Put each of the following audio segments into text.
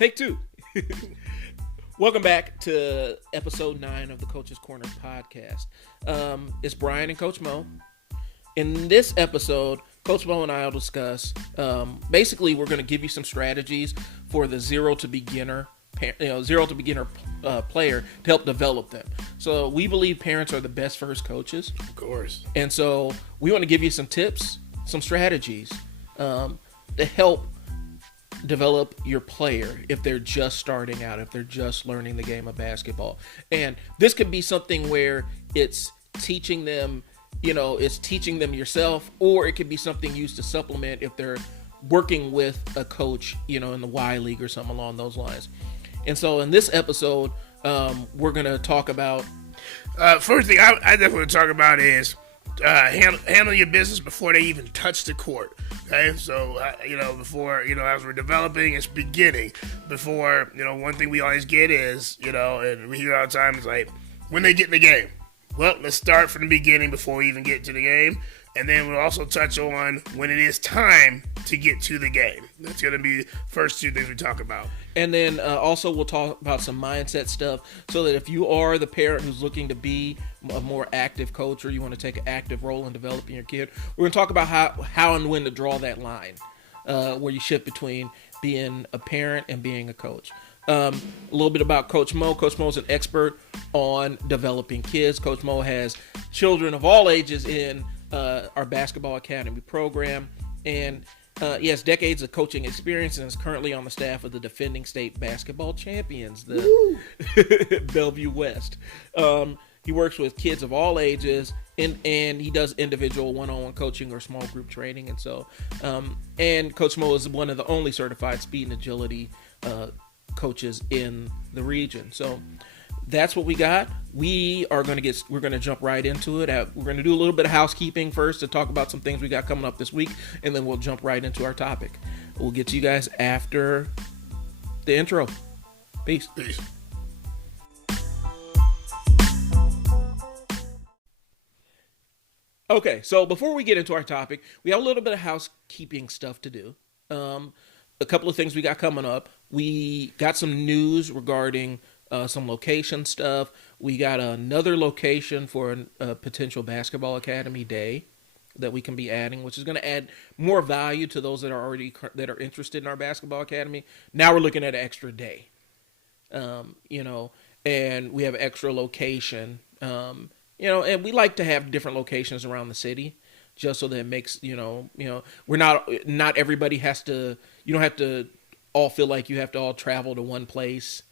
Take two. Welcome back to episode 9 of the Coaches Corner Podcast. It's Bryon and Coach Moe. In this episode, Coach Moe and I will discuss, basically we're going to give you some strategies for the zero to beginner player to help develop them. So we believe parents are the best first coaches. Of course. And so we want to give you some tips, some strategies to help develop your player if they're just starting out, if they're just learning the game of basketball. And this could be something where it's teaching them, it's teaching them yourself, or it could be something used to supplement if they're working with a coach, in the Y League or something along those lines. And so in this episode, we're going to talk about... First thing I definitely want to talk about is handle your business before they even touch the court. Okay, so, before, as we're developing, it's beginning. Before, one thing we always get is, and we hear all the time, is like, when they get in the game. Well, let's start from the beginning before we even get to the game. And then we'll also touch on when it is time to get to the game. That's going to be the first two things we talk about. And then also we'll talk about some mindset stuff so that if you are the parent who's looking to be a more active coach or you want to take an active role in developing your kid, we're going to talk about how and when to draw that line where you shift between being a parent and being a coach. A little bit about Coach Moe. Coach Moe is an expert on developing kids. Coach Moe has children of all ages in our basketball academy program, and he has decades of coaching experience and is currently on the staff of the defending state basketball champions, the Bellevue West. He works with kids of all ages, and he does individual one-on-one coaching or small group training. And so, and Coach Moe is one of the only certified speed and agility coaches in the region. So that's what we got. We're going to jump right into it. We're going to do a little bit of housekeeping first to talk about some things we got coming up this week, and then we'll jump right into our topic. We'll get to you guys after the intro. Peace. Peace. Okay, so before we get into our topic, we have a little bit of housekeeping stuff to do. A couple of things we got coming up. We got some news regarding some location stuff. We got another location for a potential basketball academy day that we can be adding, which is going to add more value to those that are interested in our basketball academy. Now we're looking at an extra day, and we have extra location, and we like to have different locations around the city, just so that it makes we're not everybody has to. You don't have to all feel like you have to all travel to one place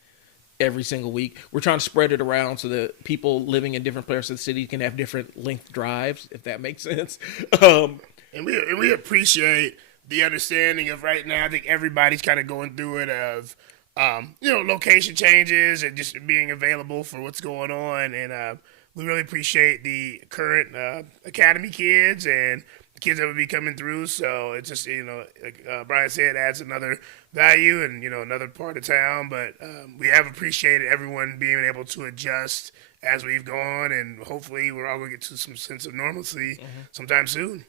every single week. We're trying to spread it around so that people living in different parts of the city can have different length drives, if that makes sense. And we appreciate the understanding of right now. I think everybody's kind of going through it of, location changes and just being available for what's going on. And we really appreciate the current academy kids and the kids that will be coming through. So it's just, like Bryon said, adds another value and, another part of town. But we have appreciated everyone being able to adjust as we've gone. And hopefully we're all going to get to some sense of normalcy sometime soon.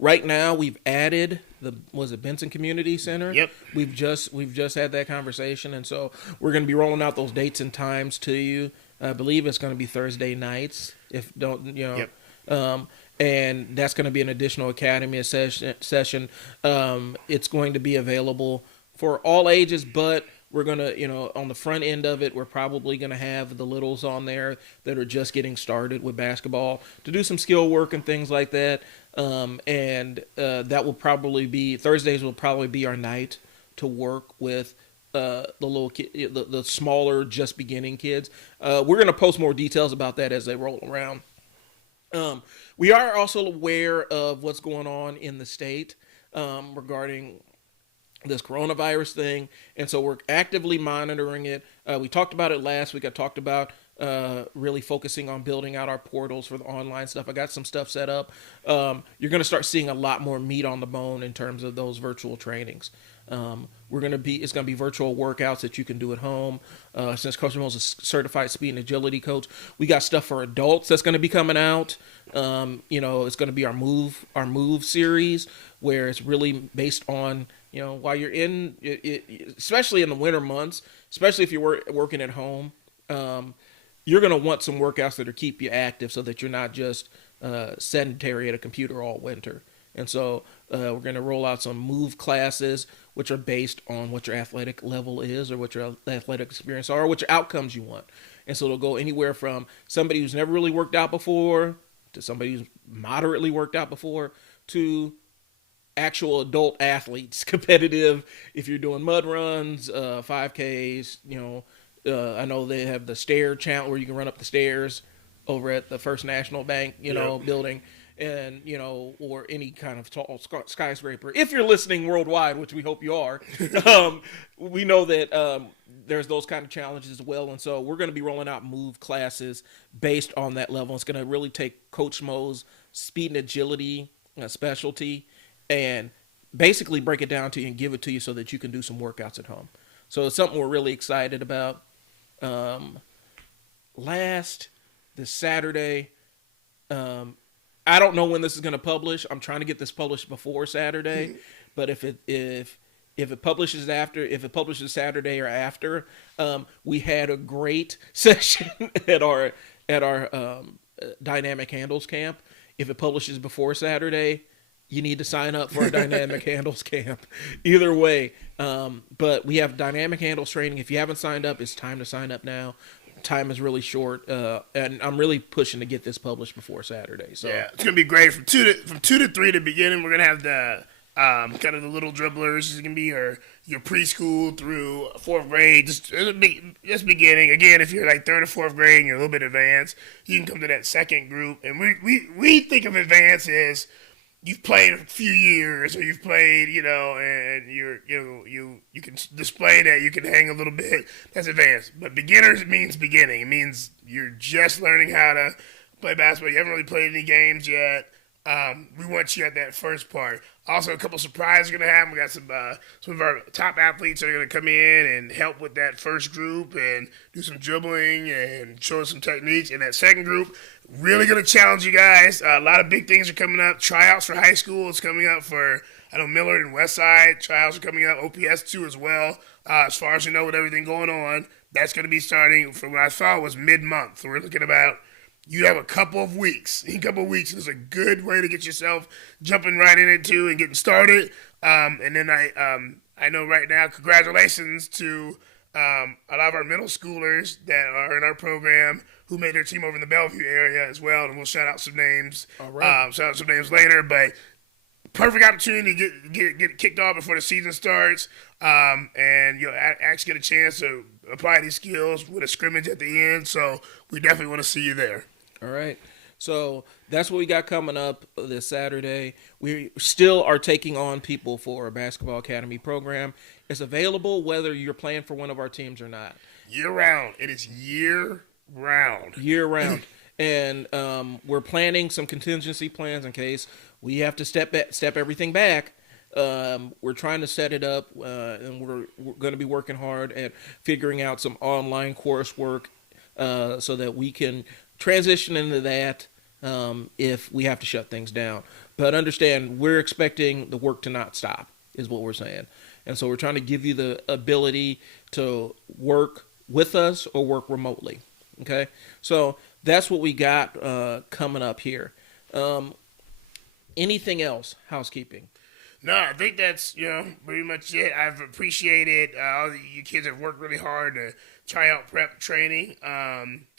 Right now we've added Benson Community Center? Yep. We've just had that conversation. And so we're going to be rolling out those dates and times to you. I believe it's going to be Thursday nights. Yep. And that's going to be an additional academy session. It's going to be available for all ages, but we're going to, on the front end of it, we're probably going to have the littles on there that are just getting started with basketball to do some skill work and things like that. And that will probably be, Thursdays will probably be our night to work with the little kid, the smaller, just beginning kids. We're going to post more details about that as they roll around. We are also aware of what's going on in the state regarding this coronavirus thing, and so we're actively monitoring it. We talked about it last week. I talked about really focusing on building out our portals for the online stuff. I got some stuff set up. You're going to start seeing a lot more meat on the bone in terms of those virtual trainings. It's going to be virtual workouts that you can do at home. Since Coach Moe is a certified speed and agility coach, we got stuff for adults that's going to be coming out. It's going to be our move series, where it's really based on while you're in, especially in the winter months, especially if you're working at home, you're going to want some workouts that are keep you active so that you're not just sedentary at a computer all winter. And so we're going to roll out some move classes, which are based on what your athletic level is or what your athletic experience are, or what your outcomes you want. And so it'll go anywhere from somebody who's never really worked out before to somebody who's moderately worked out before to actual adult athletes, competitive. If you're doing mud runs, 5Ks, I know they have the stair challenge where you can run up the stairs over at the First National Bank, building, and or any kind of tall skyscraper. If you're listening worldwide, which we hope you are, we know that there's those kind of challenges as well, and so we're going to be rolling out move classes based on that level. It's going to really take Coach Moe's speed and agility specialty and basically break it down to you and give it to you so that you can do some workouts at home. So it's something we're really excited about. This Saturday, I don't know when this is going to publish. I'm trying to get this published before Saturday, but if it publishes Saturday or after, we had a great session at our dynamic handles camp. If it publishes before Saturday, you need to sign up for a dynamic handles camp. Either way, but we have dynamic handles training. If you haven't signed up, it's time to sign up now. Time is really short, and I'm really pushing to get this published before Saturday. So yeah, it's gonna be great from 2 to 3 to beginning. We're gonna have the kind of the little dribblers. It's gonna be your preschool through 4th grade. Just beginning. Again, if you're like 3rd or 4th grade and you're a little bit advanced, you can come to that second group. And we think of advanced as you've played a few years, or you've played, and you can display that you can hang a little bit. That's advanced. But beginners means beginning. It means you're just learning how to play basketball. You haven't really played any games yet. We want you at that first part. Also, a couple surprises are going to happen. We got some of our top athletes that are going to come in and help with that first group and do some dribbling and show us some techniques. In that second group, really going to challenge you guys. A lot of big things are coming up. Tryouts for high school is coming up for, Millard and Westside. Tryouts are coming up. OPS 2 as well. As far as you know, with everything going on, that's going to be starting from what I saw was mid-month. So we're looking about, you have a couple of weeks. In a couple of weeks, it's a good way to get yourself jumping right in it too and getting started. And then I know right now, congratulations to a lot of our middle schoolers that are in our program who made their team over in the Bellevue area as well. And we'll shout out some names. All right. Shout out some names later, but perfect opportunity to get kicked off before the season starts, and you'll actually get a chance to apply these skills with a scrimmage at the end. So we definitely want to see you there. All right. So that's what we got coming up this Saturday. We still are taking on people for our Basketball Academy program. It's available whether you're playing for one of our teams or not. Year-round. It is year-round. Year-round. And we're planning some contingency plans in case we have to step everything back. We're trying to set it up, and we're going to be working hard at figuring out some online coursework so that we can transition into that if we have to shut things down. But understand, we're expecting the work to not stop, is what we're saying. And so we're trying to give you the ability to work with us or work remotely. Okay? So that's what we got coming up here. Anything else, housekeeping? No, I think that's, pretty much it. I've appreciated all you kids have worked really hard to try out prep training.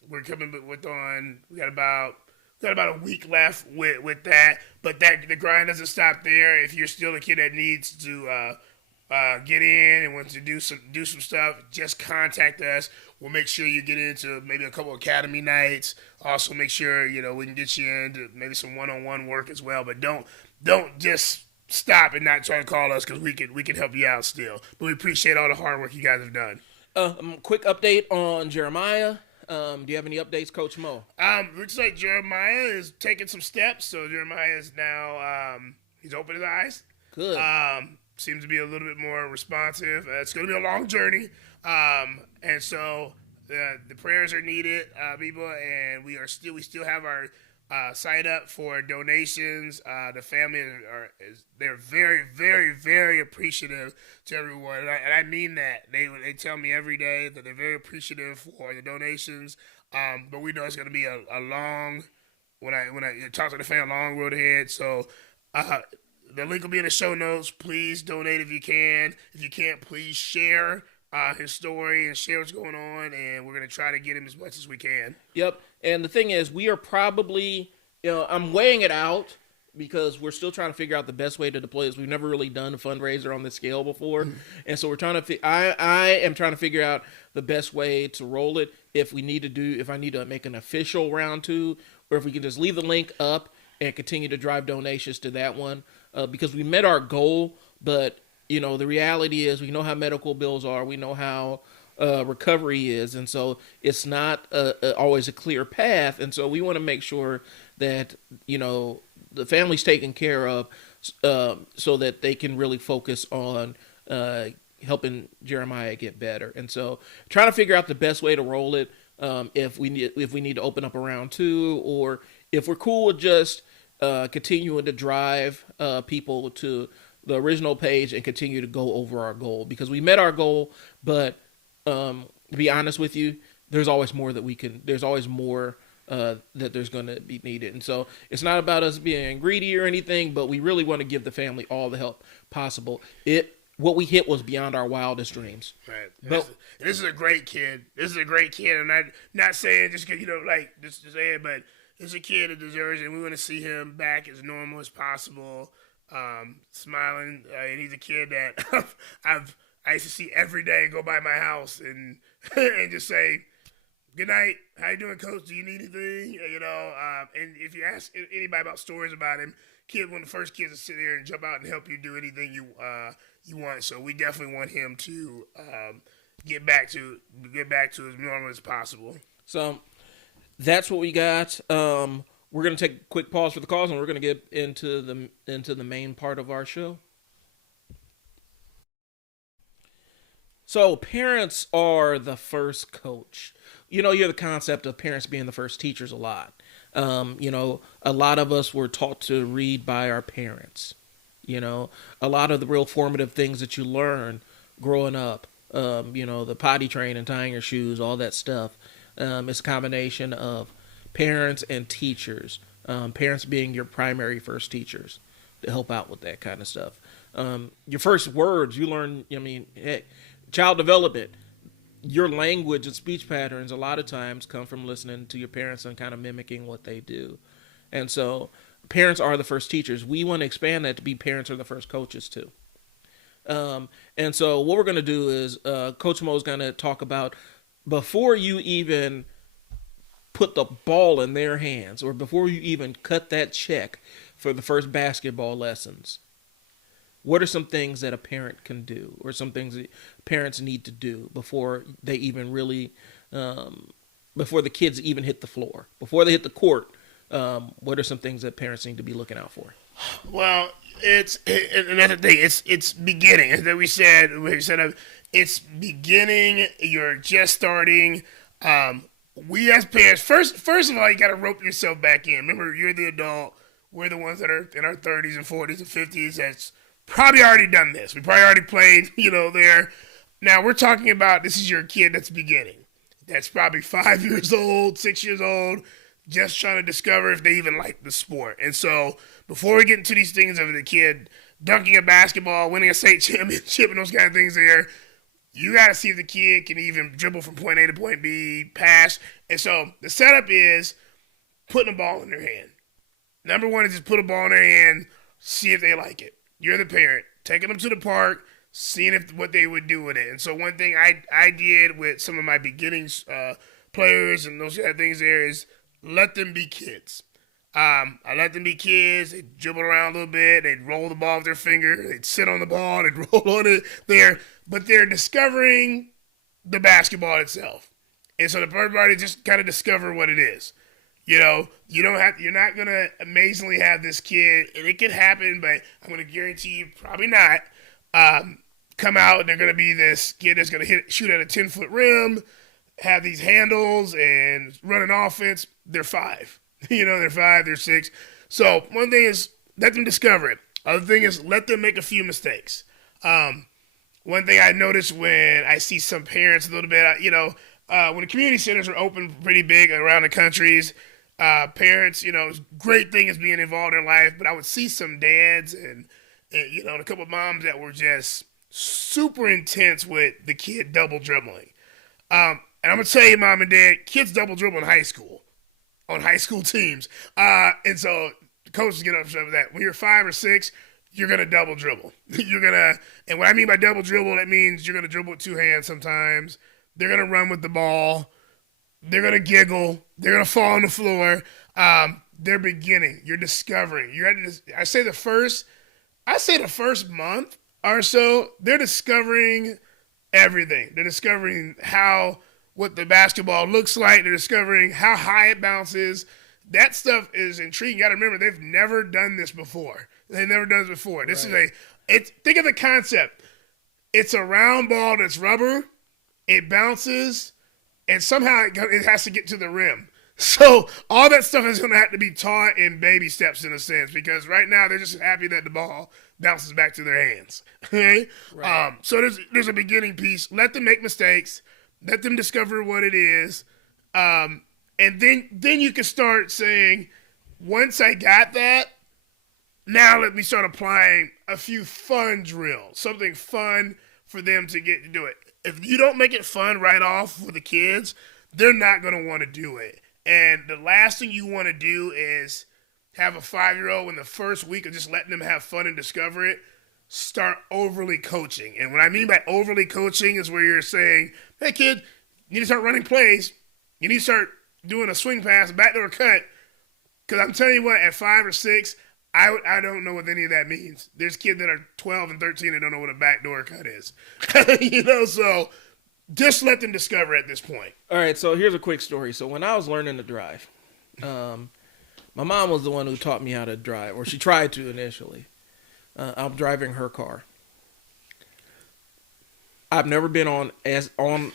We're coming we got about a week left with that, but the grind doesn't stop there. If you're still a kid that needs to get in and wants to do some stuff, just contact us. We'll make sure you get into maybe a couple academy nights. Also make sure, we can get you into maybe some one-on-one work as well. But don't just stop and not try to call us, because we can help you out still. But we appreciate all the hard work you guys have done. Quick update on Jeremiah. Do you have any updates, Coach Moe? Looks like Jeremiah is taking some steps. So Jeremiah is now he's opened his eyes. Good. Seems to be a little bit more responsive. It's going to be a long journey, and so the prayers are needed, people. And we still have our sign up for donations. The family they're very, very, very appreciative to everyone, and I mean that. They tell me every day that they're very appreciative for the donations. But we know it's going to be a long, when I talk to the family, a long road ahead. So the link will be in the show notes. Please donate if you can. If you can't, please share his story and share what's going on, and we're going to try to get him as much as we can. Yep. And the thing is, we are probably, I'm weighing it out because we're still trying to figure out the best way to deploy this. We've never really done a fundraiser on this scale before. And so we're trying to, I am trying to figure out the best way to roll it. If I need to make an official round 2, or if we can just leave the link up and continue to drive donations to that one, because we met our goal, but the reality is we know how medical bills are. We know how recovery is. And so it's not always a clear path. And so we want to make sure that, the family's taken care of so that they can really focus on helping Jeremiah get better. And so trying to figure out the best way to roll it, if we need to open up a round 2, or if we're cool with just continuing to drive people to the original page and continue to go over our goal, because we met our goal, but to be honest with you, there's always more there's always more that there's going to be needed. And so it's not about us being greedy or anything, but we really want to give the family all the help possible. What we hit was beyond our wildest dreams. Right. But this is a great kid. And I'm not saying just because, just to say it, but it's a kid that deserves it, and we want to see him back as normal as possible, smiling. And he's a kid that I used to see every day go by my house and and just say, "Good night. How you doing, Coach? Do you need anything?" And if you ask anybody about stories about him, one of the first kids to sit there and jump out and help you do anything you want. So we definitely want him to get back to as normal as possible. So that's what we got. We're going to take a quick pause for the calls, and we're going to get into the main part of our show. So parents are the first coach. You hear the concept of parents being the first teachers a lot. A lot of us were taught to read by our parents. A lot of the real formative things that you learn growing up, the potty training, tying your shoes, all that stuff. It's a combination of parents and teachers. Parents being your primary first teachers to help out with that kind of stuff. Your first words you learn, child development, your language and speech patterns a lot of times come from listening to your parents and kind of mimicking what they do. And so parents are the first teachers. We want to expand that to be parents are the first coaches too. And so what we're going to do is Coach Moe is going to talk about, before you even put the ball in their hands, or before you even cut that check for the first basketball lessons, what are some things that a parent can do, or some things that parents need to do before they even really, before the kids even hit the floor, before they hit the court? What are some things that parents need to be looking out for? Well, it's another thing. It's beginning, as we said. It's beginning. You're just starting. We as parents, first of all, you got to rope yourself back in. Remember, you're the adult. We're the ones that are in our 30s and 40s and 50s. That's probably already done this. We probably already played, there. Now we're talking about, this is your kid that's beginning. That's probably 5 years old, 6 years old, just trying to discover if they even like the sport. And so before we get into these things of the kid dunking a basketball, winning a state championship, and those kind of things there, you got to see if the kid can even dribble from point A to point B, pass. And so the setup is putting a ball in their hand. Number one is just put a ball in their hand, see if they like it. You're the parent, taking them to the park, seeing what they would do with it. And so one thing I did with some of my beginning players and those kind of things there is let them be kids. I let them be kids. They'd dribble around a little bit. They'd roll the ball with their finger. They'd sit on the ball. They'd roll on it there. But they're discovering the basketball itself. And so everybody just kind of discover what it is. You're not going to amazingly have this kid, and it could happen, but I'm going to guarantee you probably not, come out and they're going to be this kid that's going to shoot at a 10-foot rim, have these handles and run an offense. They're 5. They're 5, they're 6. So one thing is let them discover it. Other thing is let them make a few mistakes. One thing I noticed when I see some parents a little bit, when the community centers are open pretty big around the countries, parents, great thing is being involved in life, but I would see some dads and a couple of moms that were just super intense with the kid double dribbling. And I'm going to tell you, mom and dad, kids double dribble in high school, on high school teams. And so the coaches get upset with that. When you're 5 or 6, you're going to double dribble. And what I mean by double dribble, that means you're going to dribble with 2 hands sometimes. They're going to run with the ball. They're going to giggle. They're going to fall on the floor. They're beginning. You're discovering. I say the first month or so, they're discovering everything. They're discovering what the basketball looks like. They're discovering how high it bounces. That stuff is intriguing. You got to remember, they've never done this before. They've never done this before. This is think of the concept. It's a round ball that's rubber. It bounces, and somehow it has to get to the rim. So all that stuff is going to have to be taught in baby steps in a sense, because right now they're just happy that the ball bounces back to their hands. Okay? Right. So there's a beginning piece. Let them make mistakes. Let them discover what it is. And then you can start saying, once I got that, now let me start applying a few fun drills, something fun for them to get to do it. If you don't make it fun right off for the kids, they're not going to want to do it. And the last thing you want to do is have a 5-year-old in the first week of just letting them have fun and discover it, start overly coaching. And what I mean by overly coaching is where you're saying, hey, kid, you need to start running plays. You need to start doing a swing pass, backdoor cut. Because I'm telling you what, at 5 or 6, I don't know what any of that means. There's kids that are 12 and 13 that don't know what a backdoor cut is. So just let them discover at this point. All right, so here's a quick story. So when I was learning to drive, my mom was the one who taught me how to drive, or she tried to initially. I'm driving her car. I've never been as on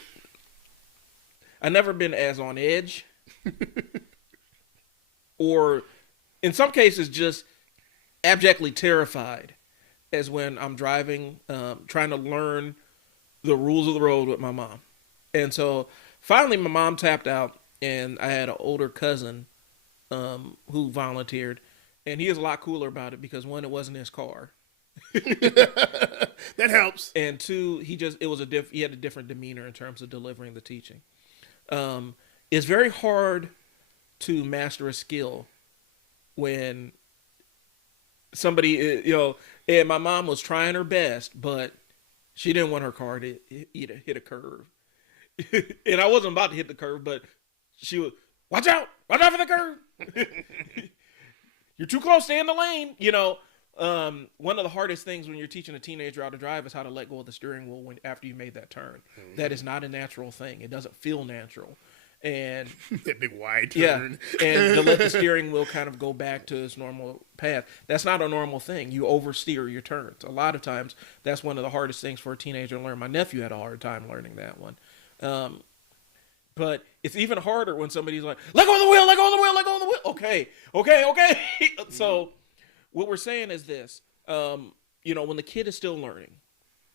edge or in some cases just abjectly terrified as when I'm driving, trying to learn the rules of the road with my mom. And so finally my mom tapped out, and I had an older cousin who volunteered, and he was a lot cooler about it because, one, it wasn't his car. That helps. And 2, he had a different demeanor in terms of delivering the teaching. It's very hard to master a skill when somebody, and my mom was trying her best, but she didn't want her car to hit a curve. And I wasn't about to hit the curve, but she was, watch out for the curve. You're too close, stay in the lane. One of the hardest things when you're teaching a teenager how to drive is how to let go of the steering wheel after you made that turn. Mm-hmm. That is not a natural thing. It doesn't feel natural. And that big wide turn. Yeah, and to let the steering wheel kind of go back to its normal path. That's not a normal thing. You oversteer your turns. A lot of times, that's one of the hardest things for a teenager to learn. My nephew had a hard time learning that one. But it's even harder when somebody's like, let go of the wheel, let go of the wheel, let go of the wheel. Okay. So what we're saying is this, when the kid is still learning,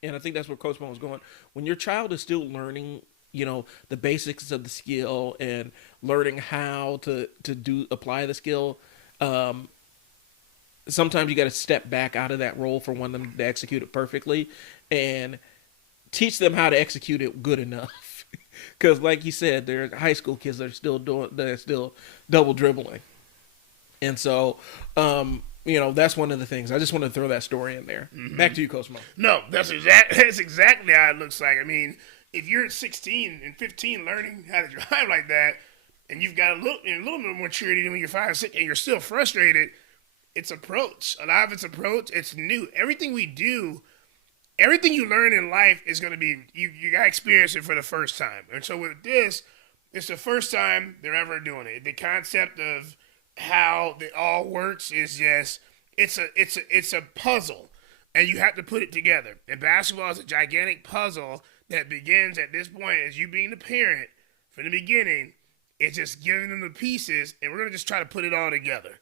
and I think that's where Coach Moe was going, when your child is still learning, the basics of the skill and learning how to apply the skill, sometimes you got to step back out of that role for one of them to execute it perfectly and teach them how to execute it good enough. Because like you said, there are high school kids that are still double dribbling. And so, that's one of the things. I just want to throw that story in there. Mm-hmm. Back to you, Coach Moe. No, that's exactly how it looks like. I mean, if you're 16 and 15 learning how to drive like that, and you've got a little bit more maturity than when you're 5 or 6, and you're still frustrated, it's approach. A lot of it's approach. It's new. Everything we do, everything you learn in life is going to be, you got to experience it for the first time. And so with this, it's the first time they're ever doing it. The concept of how it all works is just, it's a puzzle, and you have to put it together. And basketball is a gigantic puzzle that begins at this point as you being the parent from the beginning, It's just giving them the pieces, and we're going to just try to put it all together.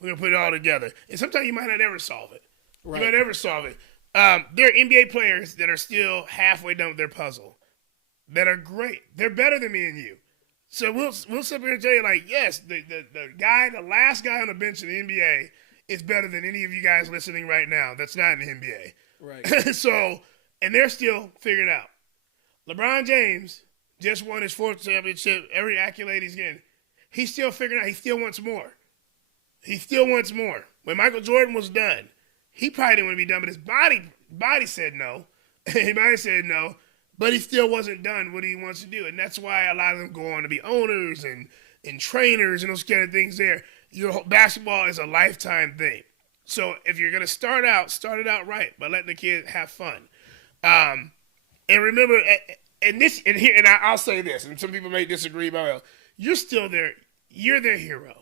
We're going to put it all together. And sometimes you might not ever solve it. Right. You might never solve it. There are NBA players that are still halfway done with their puzzle that are great. They're better than me and you. So we'll sit here and tell you, like, yes, the last guy on the bench in the NBA is better than any of you guys listening right now that's not in the NBA. Right. So, and they're still figuring it out. LeBron James just won his 4th championship, every accolade he's getting. He's still figuring out. He still wants more. He still wants more. When Michael Jordan was done, he probably didn't want to be done, but his body said no. His body said no, but he still wasn't done what he wants to do. And that's why a lot of them go on to be owners and trainers and those kind of things there. Your basketball is a lifetime thing. So if you're going to start it out right by letting the kid have fun. And remember, I'll say this, and some people may disagree about it. You're still there. You're their hero.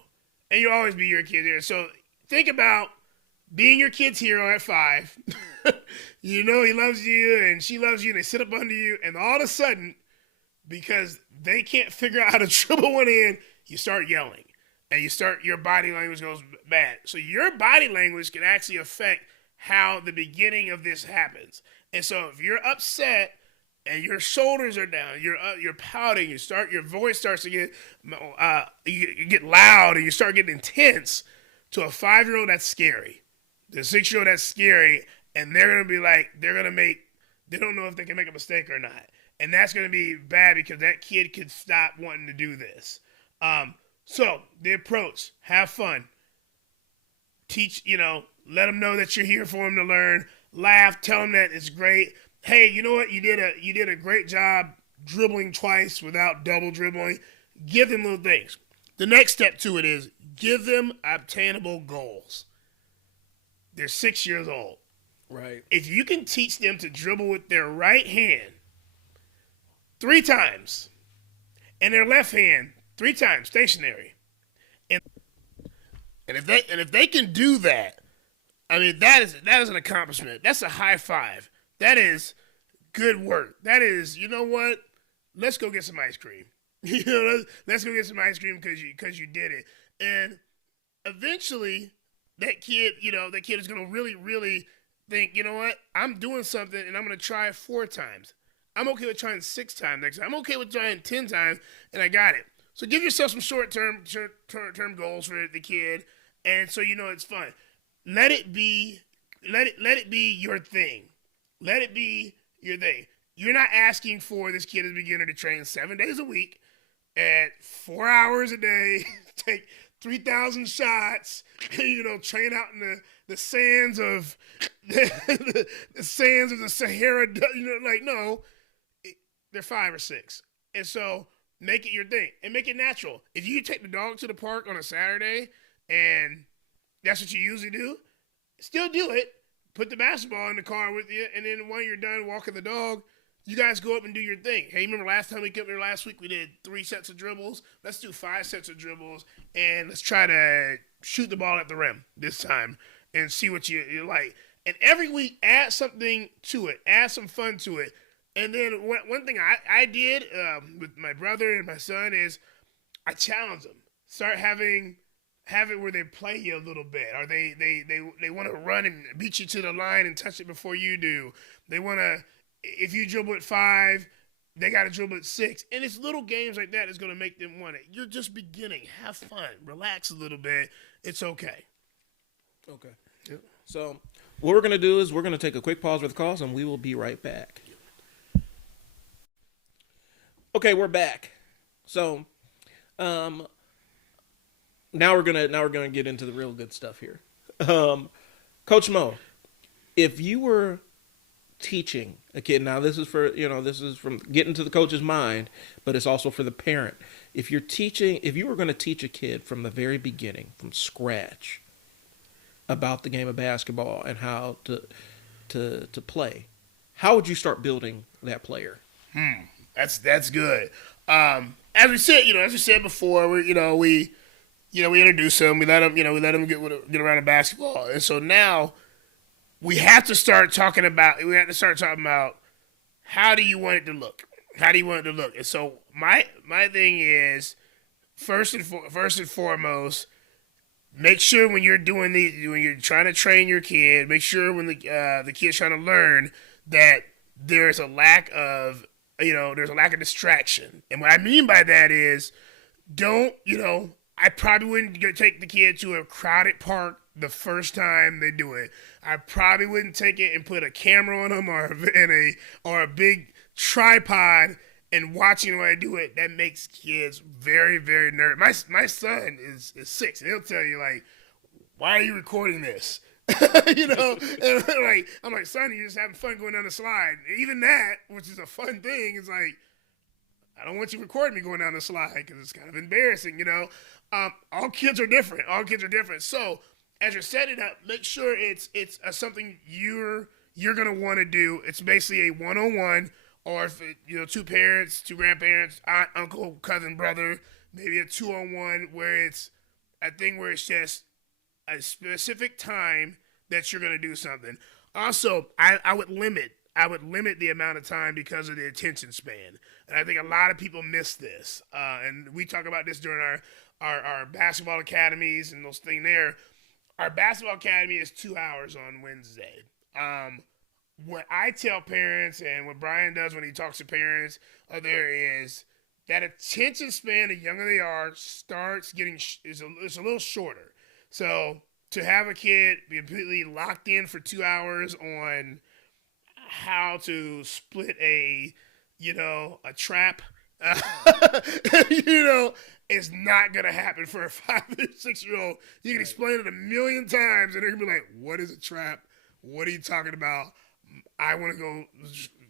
And you'll always be your kid there. So think about being your kid's hero at 5. You know he loves you and she loves you and they sit up under you. And all of a sudden, because they can't figure out how to dribble one in, you start yelling. And your body language goes bad. So your body language can actually affect how the beginning of this happens. And so if you're upset and your shoulders are down, you're pouting, your voice starts to get, you get loud and you start getting intense. To a 5-year-old, that's scary. The 6-year-old, that's scary. And they're going to be like, they don't know if they can make a mistake or not. And that's going to be bad because that kid could stop wanting to do this. So the approach, have fun. Teach, let them know that you're here for them to learn. Laugh, tell them that it's great. Hey, you know what? You did a great job dribbling twice without double dribbling. Give them little things. The next step to it is give them obtainable goals. They're 6 years old. Right. If you can teach them to dribble with their right hand 3 times and their left hand 3 times stationary, and if they can do that, I mean that is an accomplishment. That's a high five. That is good work. That is, you know what? Let's go get some ice cream. Let's go get some ice cream because you did it. And eventually, that kid is gonna really, really think, you know what? I'm doing something, and I'm gonna try 4 times. I'm okay with trying 6 times next time. I'm okay with trying 10 times, and I got it. So give yourself some short-term goals for the kid, and so it's fun. Let it be your thing. Let it be your thing. You're not asking for this kid as a beginner to train 7 days a week at 4 hours a day, take 3,000 shots, train out in the sands of the sands of the Sahara. No, they're 5 or 6, and so make it your thing and make it natural. If you take the dog to the park on a Saturday and that's what you usually do, still do it. Put the basketball in the car with you, and then when you're done walking the dog, you guys go up and do your thing. Hey, remember last time we came here last week, we did 3 sets of dribbles? Let's do 5 sets of dribbles, and let's try to shoot the ball at the rim this time and see what you like. And every week, add something to it. Add some fun to it. And then one thing I did with my brother and my son is I challenge them. Start having it where they play you a little bit, or they want to run and beat you to the line and touch it before you do. They want to, if you dribble at 5, they got to dribble at 6. And it's little games like that that's going to make them want it. You're just beginning. Have fun. Relax a little bit. It's okay. Okay. Yep. So what we're going to do is we're going to take a quick pause with the calls, and we will be right back. Okay, we're back. So, now we're gonna get into the real good stuff here. Coach Moe, if you were teaching a kid, now this is from getting to the coach's mind, but it's also for the parent. If you were going to teach a kid from the very beginning, from scratch, about the game of basketball and how to play, how would you start building that player? That's good. As we said before, we introduce them, we let them get around the basketball, and so now we have to start talking about how do you want it to look? How do you want it to look? And so my thing is, first and foremost, make sure when you're doing when you're trying to train your kid, make sure when the kid's trying to learn that there's a lack of distraction. And what I mean by that is, I probably wouldn't take the kid to a crowded park the first time they do it. I probably wouldn't take it and put a camera on them or a big tripod and watching when I do it. That makes kids very, very nervous. My son is 6, and he'll tell you, like, why are you recording this? And I'm like, son, you're just having fun going down the slide. Even that, which is a fun thing, is like, I don't want you recording me going down the slide because it's kind of embarrassing, All kids are different. So as you're setting up, make sure it's something you're gonna want to do. It's basically a one-on-one, or if two parents, two grandparents, aunt, uncle, cousin, brother, maybe a 2-on-1 where it's a thing where it's just a specific time that you're gonna do something. Also, I would limit the amount of time because of the attention span. And I think a lot of people miss this. And we talk about this during our basketball academies and those things there. Our basketball academy is 2 hours on Wednesday. What I tell parents and what Bryon does when he talks to parents there is that attention span, the younger they are, starts getting is a little shorter. So to have a kid be completely locked in for 2 hours on how to split a trap, is not going to happen for a 5 or 6-year-old. You can explain it a million times and they're going to be like, what is a trap? What are you talking about? I want to go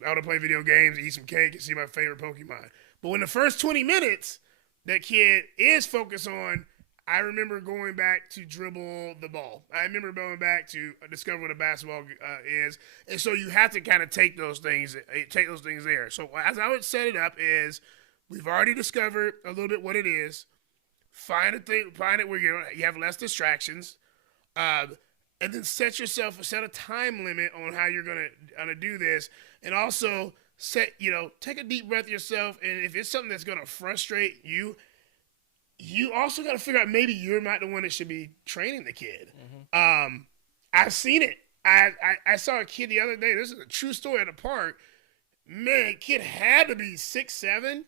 out and play video games, eat some cake, and see my favorite Pokemon. But when the first 20 minutes, that kid is focused on, I remember going back to dribble the ball. I remember going back to discover what a basketball is. And so you have to kind of take those things there. So as I would set it up is, we've already discovered a little bit what it is. Find it where you have less distractions. And then set a time limit on how you're gonna do this. And also take a deep breath yourself. And if it's something that's gonna frustrate you, you also got to figure out maybe you're not the one that should be training the kid. Mm-hmm. I've seen it. I saw a kid the other day. This is a true story at a park. Man, kid had to be 6, 7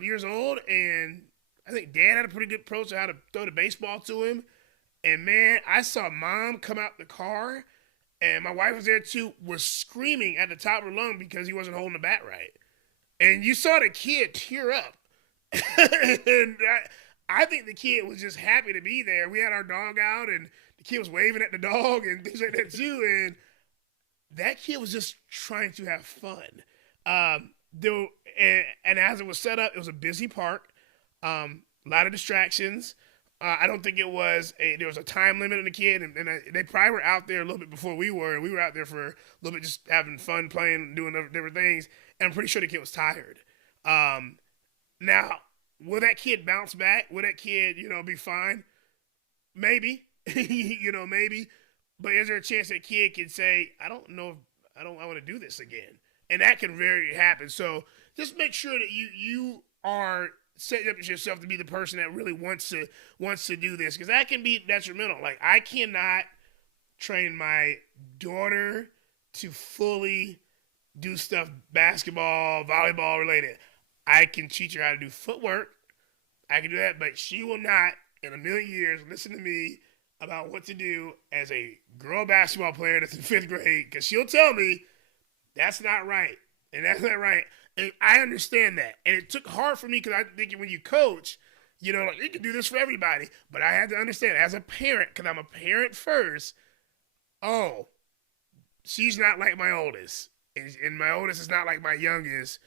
years old, and I think dad had a pretty good approach on how to throw the baseball to him. And man, I saw mom come out the car, and my wife was there too, was screaming at the top of her lung because he wasn't holding the bat right. And you saw the kid tear up. And I think the kid was just happy to be there. We had our dog out, and the kid was waving at the dog and things like that too. And that kid was just trying to have fun. And as it was set up, it was a busy park, a lot of distractions. I don't think there was a time limit on the kid, and they probably were out there a little bit before we were, and we were out there for a little bit just having fun, playing, doing different things. And I'm pretty sure the kid was tired. Now, will that kid bounce back? Will that kid, be fine? Maybe, maybe. But is there a chance that kid can say, I don't know, I want to do this again? And that can very happen. So just make sure that you are setting up yourself to be the person that really wants to do this, because that can be detrimental. Like, I cannot train my daughter to fully do stuff basketball, volleyball related. I can teach her how to do footwork. I can do that, but she will not, in a million years, listen to me about what to do as a girl basketball player that's in 5th grade, because she'll tell me that's not right, and that's not right. And I understand that. And it took hard for me, because I'm thinking when you coach, you can do this for everybody. But I had to understand, as a parent, because I'm a parent first, she's not like my oldest. And my oldest is not like my youngest.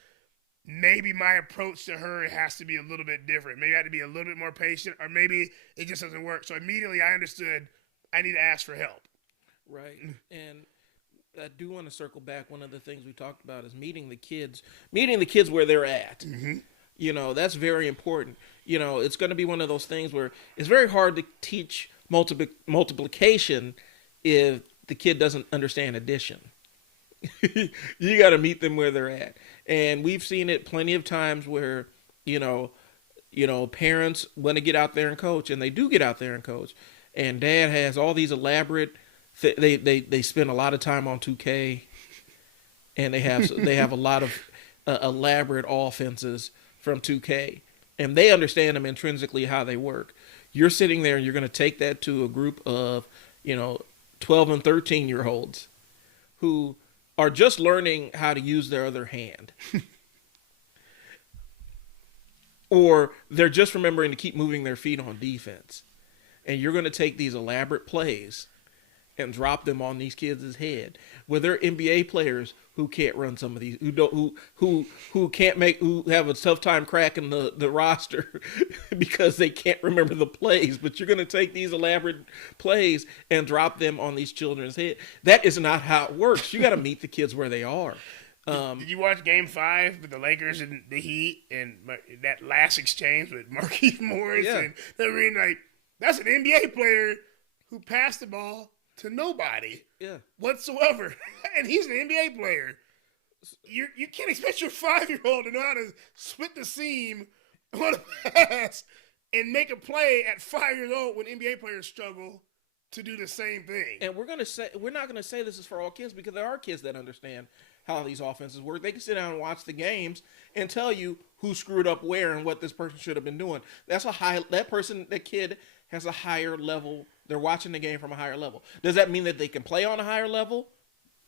Maybe my approach to her has to be a little bit different. Maybe I have to be a little bit more patient, or maybe it just doesn't work. So immediately I understood I need to ask for help. Right. And I do want to circle back. One of the things we talked about is meeting the kids where they're at. Mm-hmm. That's very important. It's going to be one of those things where it's very hard to teach multiplication if the kid doesn't understand addition. You got to meet them where they're at. And we've seen it plenty of times where, parents want to get out there and coach, and they do get out there and coach. And dad has all these elaborate, they spend a lot of time on 2K, and they have a lot of elaborate offenses from 2K, and they understand them intrinsically how they work. You're sitting there and you're going to take that to a group of 12 and 13-year-olds who are just learning how to use their other hand. Or they're just remembering to keep moving their feet on defense. And you're going to take these elaborate plays and drop them on these kids' head. Well, they're NBA players who can't run some of these, who have a tough time cracking the roster because they can't remember the plays. But you're going to take these elaborate plays and drop them on these children's head. That is not how it works. You got to meet the kids where they are. Did you watch Game 5 with the Lakers and the Heat and that last exchange with Markieff Morris? Yeah. And I mean, like, that's an NBA player who passed the ball to nobody whatsoever. And he's an NBA player. You can't expect your 5-year-old to know how to split the seam on a pass and make a play at 5 years old when NBA players struggle to do the same thing. And we're not going to say this is for all kids, because there are kids that understand how these offenses work. They can sit down and watch the games and tell you who screwed up where and what this person should have been doing. That kid has a higher level. They're watching the game from a higher level. Does that mean that they can play on a higher level?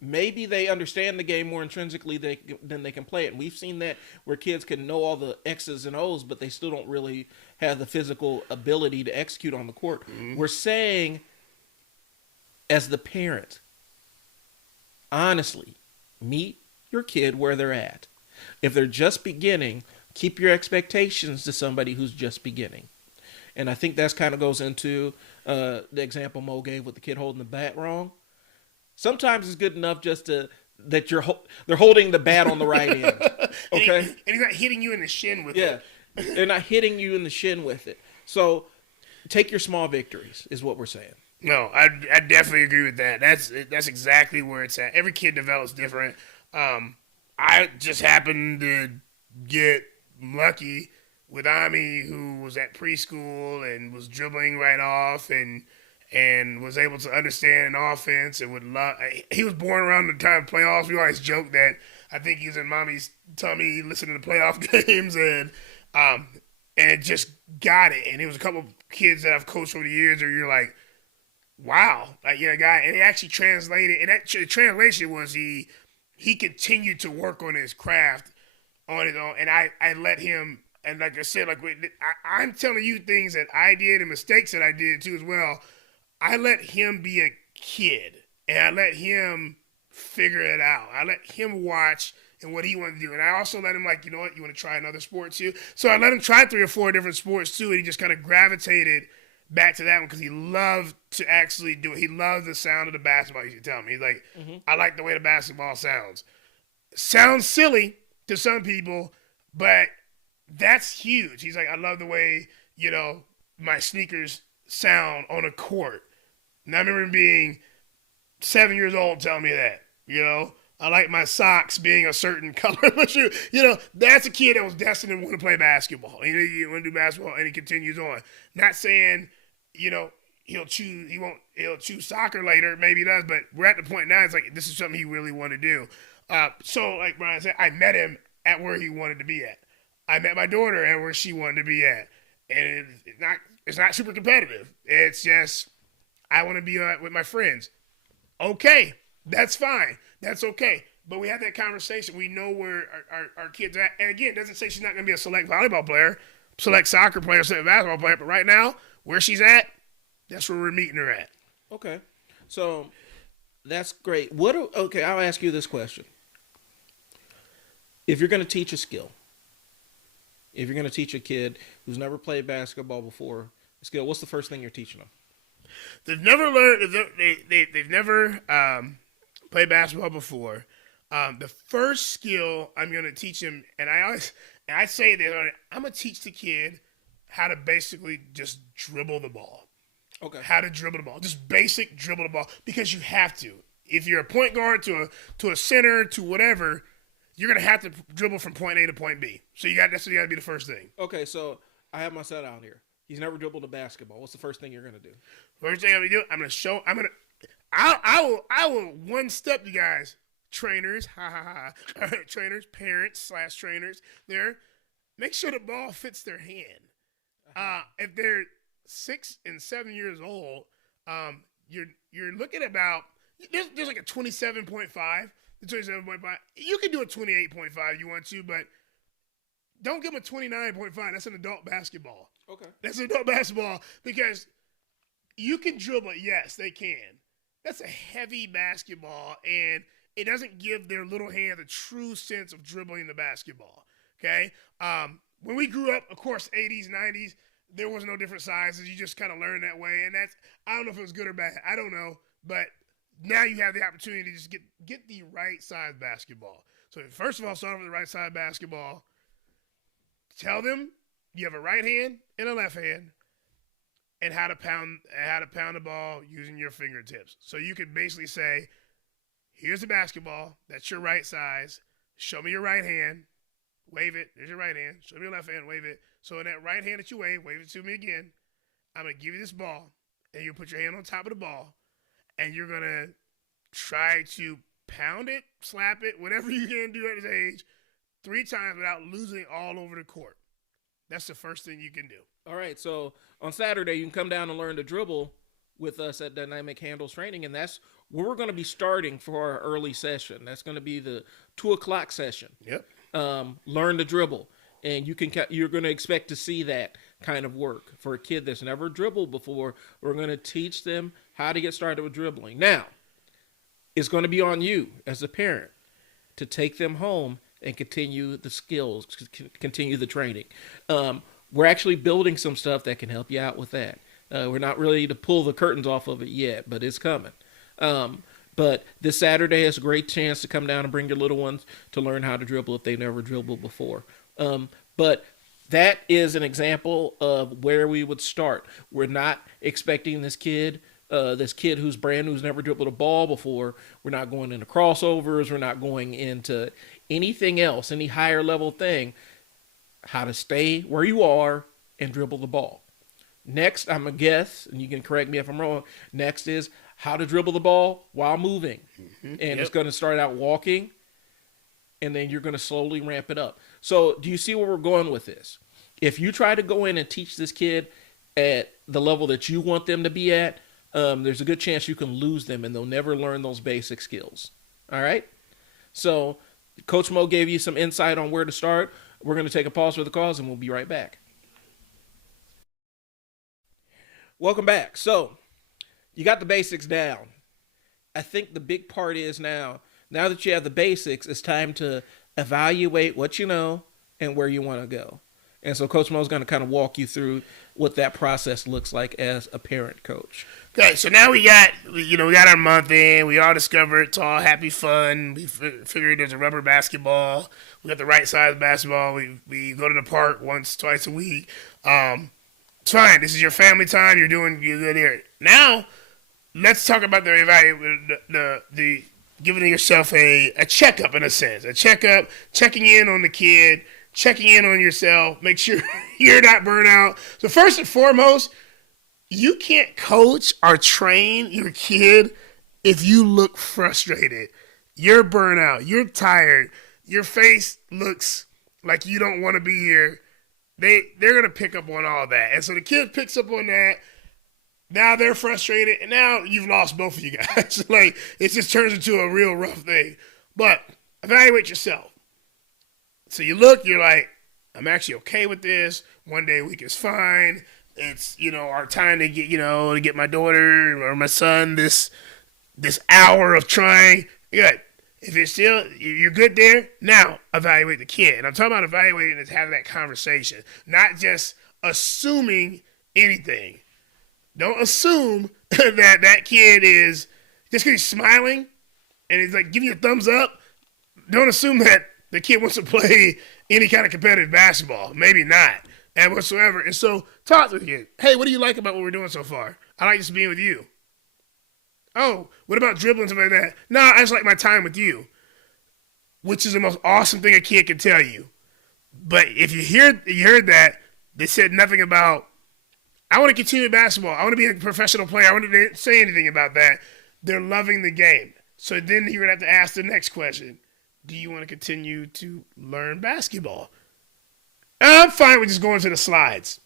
Maybe they understand the game more intrinsically than they can play it. And we've seen that where kids can know all the X's and O's, but they still don't really have the physical ability to execute on the court. Mm-hmm. We're saying, as the parent, honestly, meet your kid where they're at. If they're just beginning, keep your expectations to somebody who's just beginning. And I think that kind of goes into the example Mo gave with the kid holding the bat wrong. Sometimes it's good enough just that they're holding the bat on the right end. Okay? And he's not hitting you in the shin with it. Yeah. They're not hitting you in the shin with it. So take your small victories is what we're saying. No, I definitely agree with that. That's exactly where it's at. Every kid develops different. I just happened to get lucky with Ami, who was at preschool and was dribbling right off and was able to understand an offense and would love. He was born around the time of playoffs. We always joke that I think he was in mommy's tummy listening to playoff games and just got it. And it was a couple of kids that I've coached over the years where you're like, wow, like you're a guy, and he actually translated. And that the translation was he continued to work on his craft on his own, and I let him. And like I said, I'm telling you things that I did and mistakes that I did too as well. I let him be a kid, and I let him figure it out. I let him watch and what he wanted to do, and I also let him you know what, you want to try another sport too. So I let him try 3 or 4 different sports too, and he just kind of gravitated back to that one because he loved to actually do it. He loved the sound of the basketball. He used to tell me, he's like, I like the way the basketball sounds. Sounds silly to some people, but that's huge. He's like, I love the way, my sneakers sound on a court. And I remember him being 7 years old telling me that, I like my socks being a certain color. That's a kid that was destined to want to play basketball. He want to do basketball, and he continues on. Not saying, he'll choose soccer later. Maybe he does, but we're at the point now. It's like this is something he really wanted to do. So, like Bryon said, I met him at where he wanted to be at. I met my daughter at where she wanted to be at, and it's not super competitive. It's just I want to be with my friends. Okay, that's fine. That's okay. But we had that conversation. We know where our kids are at. And again, it doesn't say she's not going to be a select volleyball player, select soccer player, select basketball player. But right now, where she's at, that's where we're meeting her at. Okay. So that's great. Okay, I'll ask you this question. If you're going to teach a skill, if you're going to teach a kid who's never played basketball before a skill, what's the first thing you're teaching them? They've never learned. They've never played basketball before. The first skill I'm going to teach them, and I say this, I'm going to teach the kid how to basically just dribble the ball. Okay. How to dribble the ball. Just basic dribble the ball. Because you have to. If you're a point guard to a center to whatever, you're going to have to dribble from point A to point B. So that's got to be the first thing. Okay, so I have my set out here. He's never dribbled a basketball. What's the first thing you're going to do? First thing I'm gonna do, I will one step you guys, trainers, trainers, parents / trainers. There, make sure the ball fits their hand. If they're 6 and 7 years old, you're looking at about there's like a 27.5. The 27.5. You can do a 28.5 if you want to, but don't give them a 29.5. That's an adult basketball. Okay. That's an adult basketball because you can dribble. Yes, they can. That's a heavy basketball, and it doesn't give their little hand the true sense of dribbling the basketball. Okay? When we grew up, of course, 80s, 90s, there was no different sizes. You just kind of learn that way, and I don't know if it was good or bad. I don't know, but now you have the opportunity to just get the right size basketball. So first of all, start with the right size basketball. Tell them you have a right hand and a left hand, and how to pound the ball using your fingertips. So you can basically say, here's the basketball. That's your right size. Show me your right hand. Wave it. There's your right hand. Show me your left hand. Wave it. So in that right hand that you wave it to me again. I'm going to give you this ball, and you put your hand on top of the ball, and you're going to try to pound it, slap it, whatever you can do at this age, 3 times without losing all over the court. That's the first thing you can do. All right, so on Saturday, you can come down and learn to dribble with us at Dynamic Handles Training, and that's where we're going to be starting for our early session. That's going to be the 2 o'clock session. Yep. Learn to dribble, and you're going to expect to see that kind of work. For a kid that's never dribbled before, we're going to teach them how to get started with dribbling. Now, it's going to be on you as a parent to take them home and continue the skills, continue the training. We're actually building some stuff that can help you out with that. We're not ready to pull the curtains off of it yet, but it's coming. But this Saturday is a great chance to come down and bring your little ones to learn how to dribble if they've never dribbled before. But that is an example of where we would start. We're not expecting this kid who's brand new, who's never dribbled a ball before. We're not going into crossovers. We're not going into anything else, any higher level thing. How to stay where you are and dribble the ball. Next, I'm going to guess, and you can correct me if I'm wrong, next is how to dribble the ball while moving. Mm-hmm. And It's going to start out walking, and then you're going to slowly ramp it up. So do you see where we're going with this? If you try to go in and teach this kid at the level that you want them to be at, there's a good chance you can lose them, and they'll never learn those basic skills. All right? So Coach Moe gave you some insight on where to start. We're going to take a pause for the cause, and we'll be right back. Welcome back. So you got the basics down. I think the big part is now that you have the basics, it's time to evaluate what you know and where you want to go. And so Coach Moe is going to kind of walk you through what that process looks like as a parent coach. Okay, so now we got our month in. We all discovered it's all happy fun. We figured there's a rubber basketball. We got the right size basketball. We go to the park twice a week. It's fine. This is your family time. You're good here. Now, let's talk about the giving yourself a checkup in a sense. A checkup, checking in on the kid, checking in on yourself, make sure you're not burnt out. So first and foremost, you can't coach or train your kid if you look frustrated. You're burnt out. You're tired. Your face looks like you don't want to be here. They're going to pick up on all that. And so the kid picks up on that. Now they're frustrated, and now you've lost both of you guys. Like, it just turns into a real rough thing. But evaluate yourself. So you look, you're like, I'm actually okay with this. 1 day a week is fine. It's, our time to get my daughter or my son this hour of trying. Good. If you're good there, now evaluate the kid. And I'm talking about evaluating is having that conversation, not just assuming anything. Don't assume that kid is just because he's smiling and he's like giving you a thumbs up. Don't assume that the kid wants to play any kind of competitive basketball. Maybe not, and whatsoever. And so talk to the kid. Hey, what do you like about what we're doing so far? I like just being with you. Oh, what about dribbling, something like that? No, I just like my time with you, which is the most awesome thing a kid can tell you. But if you heard that, They said nothing about, I want to continue basketball. I want to be a professional player. I want to say anything about that. They're loving the game. So then you're going to have to ask the next question. Do you want to continue to learn basketball? I'm fine with just going to the slides.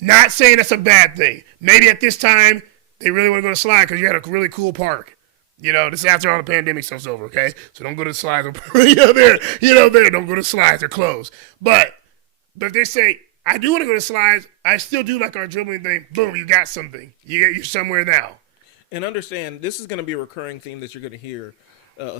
Not saying that's a bad thing. Maybe at this time, they really want to go to slide because you had a really cool park. This is after all the pandemic stuff's over, okay? So don't go to the slides. Don't go to slides. They're closed. But if they say, I do want to go to slides, I still do like our dribbling thing. Boom, you got something. You're somewhere now. And understand, this is going to be a recurring theme that you're going to hear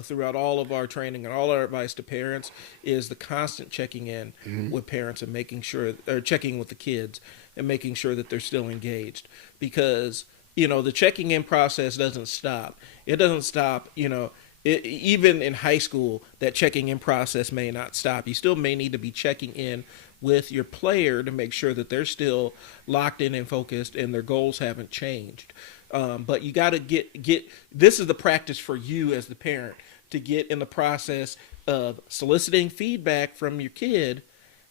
throughout all of our training and all our advice to parents is the constant checking in with parents and making sure, or checking with the kids and making sure that they're still engaged. Because, the checking in process doesn't stop. It doesn't stop, even in high school, that checking in process may not stop. You still may need to be checking in with your player to make sure that they're still locked in and focused and their goals haven't changed. But you got to get this is the practice for you as the parent to get in the process of soliciting feedback from your kid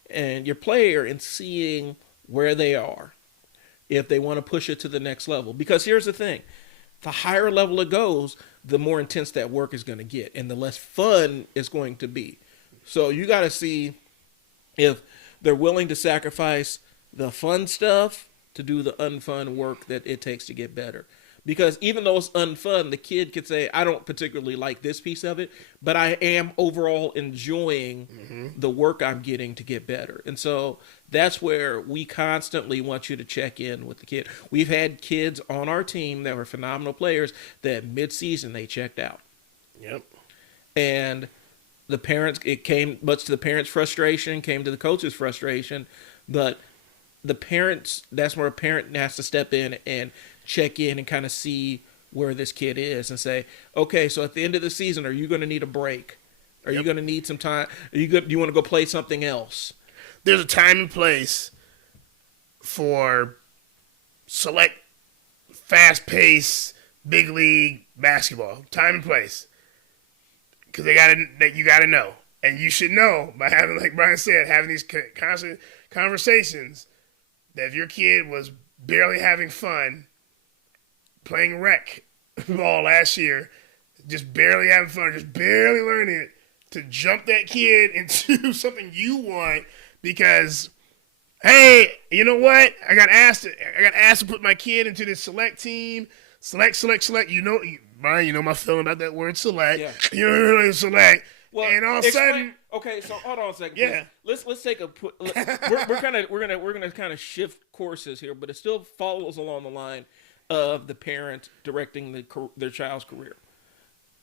and your player and seeing where they are, if they want to push it to the next level. Because here's the thing, the higher level it goes, the more intense that work is going to get and the less fun it's going to be. So you got to see if they're willing to sacrifice the fun stuff to do the unfun work that it takes to get better. Because even though it's unfun, the kid could say, I don't particularly like this piece of it, but I am overall enjoying the work I'm getting to get better. And so that's where we constantly want you to check in with the kid. We've had kids on our team that were phenomenal players that mid-season they checked out. Yep. And the parents, it came much to the parents' frustration, came to the coach's frustration, but the parents, that's where a parent has to step in and check in and kind of see where this kid is and say, okay, so at the end of the season, are you going to need a break? Are you going to need some time? Do you want to go play something else? There's a time and place for select, fast-paced, big league basketball. Time and place. Because you got to know. And you should know by having, like Bryon said, having these constant conversations that if your kid was barely having fun playing rec ball last year, just barely having fun, just barely learning it, to jump that kid into something you want because, hey, you know what? I got asked to put my kid into this select team. Select. Bryon, you know my feeling about that word select. Yeah. You know what I mean? Select. Well, and all of a sudden, okay, so hold on a second. Yeah. Let's take a we're gonna kind of shift courses here, but it still follows along the line of the parent directing their child's career.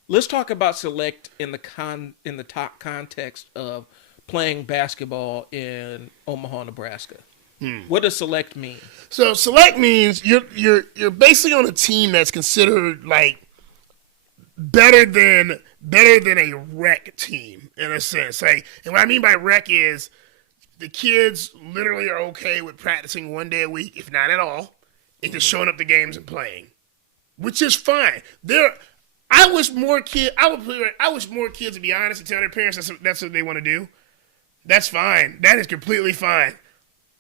Let's talk about select in the top context of playing basketball in Omaha, Nebraska. What does select mean? So select means you're basically on a team that's considered like better than a rec team in a sense. Like, and what I mean by rec is the kids literally are okay with practicing one day a week, if not at all, and just showing up to games and playing, which is fine. I wish more kids, to be honest, and tell their parents that's what they want to do. That's fine. That is completely fine.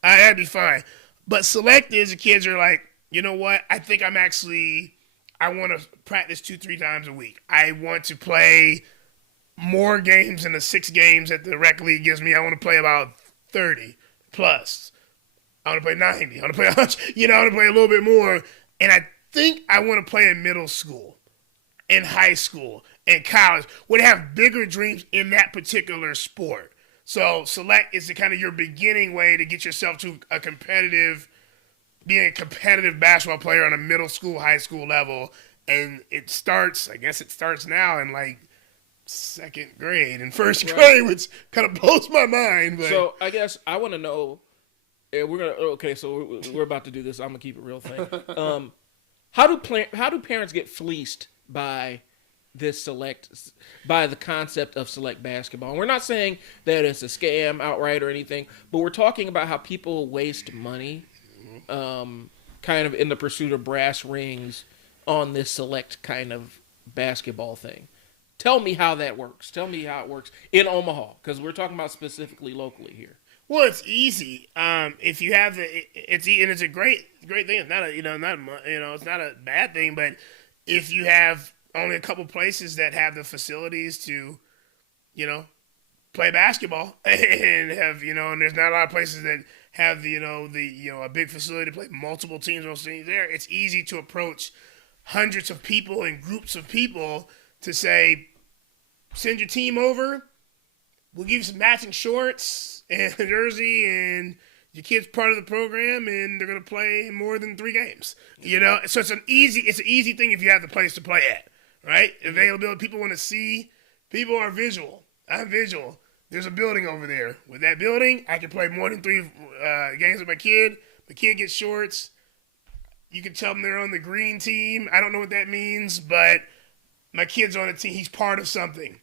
That'd be fine. But select is the kids are like, you know what? I think I want to practice 2-3 times a week. I want to play more games than the 6 games that the rec league gives me. I want to play about 30 plus. I want to play 90. I want to play 100. I want to play a little bit more. And I think I want to play in middle school, in high school, and college. Would have bigger dreams in that particular sport. So select is the kind of your beginning way to get yourself to being a competitive basketball player on a middle school, high school level. And it starts now in like 2nd grade and 1st grade, which kind of blows my mind. But. So I guess I want to know, so we're about to do this. I'm going to keep it real thing. How do parents get fleeced by by the concept of select basketball? And we're not saying that it's a scam outright or anything, but we're talking about how people waste money kind of in the pursuit of brass rings on this select kind of basketball thing. Tell me how that works. Tell me how it works in Omaha, because we're talking about specifically locally here. Well, it's easy. If you have it's a great thing. It's not it's not a bad thing. But if you have only a couple places that have the facilities to, you know, play basketball and have and there's not a lot of places that have a big facility to play multiple teams on teams there. It's easy to approach hundreds of people and groups of people to say, send your team over. We'll give you some matching shorts and a jersey, and your kid's part of the program, and they're gonna play more than 3 games. So it's an easy thing if you have the place to play at, right? Availability. People want to see. People are visual. I'm visual. There's a building over there. With that building, I can play more than 3 games with my kid. My kid gets shorts. You can tell them they're on the green team. I don't know what that means, but my kid's on a team. He's part of something.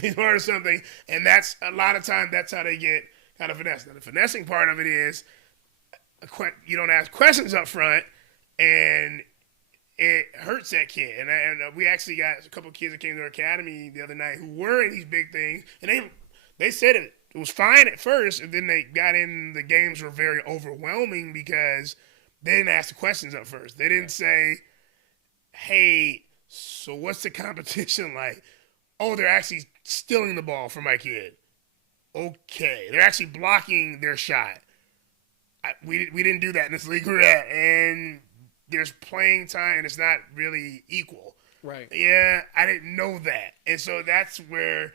He's part of something, and that's a lot of times that's how they get kind of finessed. Now, the finessing part of it is you don't ask questions up front, and it hurts that kid. And we actually got a couple of kids that came to our academy the other night who were in these big things, and they said it was fine at first, and then they got in. The games were very overwhelming because they didn't ask the questions up first. They didn't say, "Hey, so what's the competition like?" Oh, they're actually stealing the ball from my kid. Okay. They're actually blocking their shot. We didn't do that in this league we're at. And there's playing time, and it's not really equal. Right. Yeah, I didn't know that. And so that's where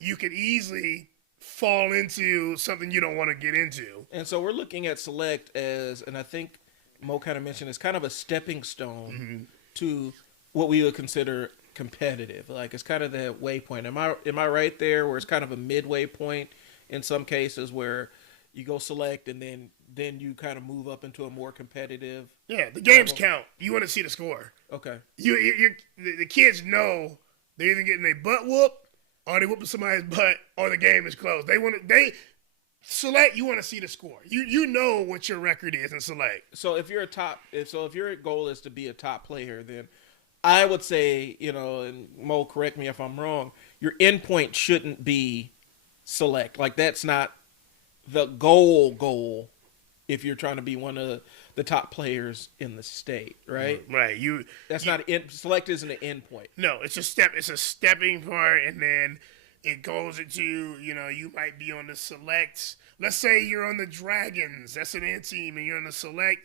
you could easily fall into something you don't want to get into. And so we're looking at Select as, and I think Mo kind of mentioned, it's kind of a stepping stone to what we would consider competitive. Like, it's kind of the waypoint. Am I right there, where it's kind of a midway point in some cases where you go Select and then you kind of move up into a more competitive. Yeah, the games count. You want to see the score. Okay. The kids know they're either getting a butt whoop or they whooping somebody's butt or the game is closed. Select, you want to see the score. You know what your record is in Select. So if your goal is to be a top player, then I would say, and Mo, correct me if I'm wrong, your endpoint shouldn't be Select. Like, that's not the goal if you're trying to be one of the top players in the state, right? Right. Select isn't an endpoint. No, it's a step. It's a stepping part, and then it goes into, you might be on the Select. Let's say you're on the Dragons. That's an end team, and you're on the Select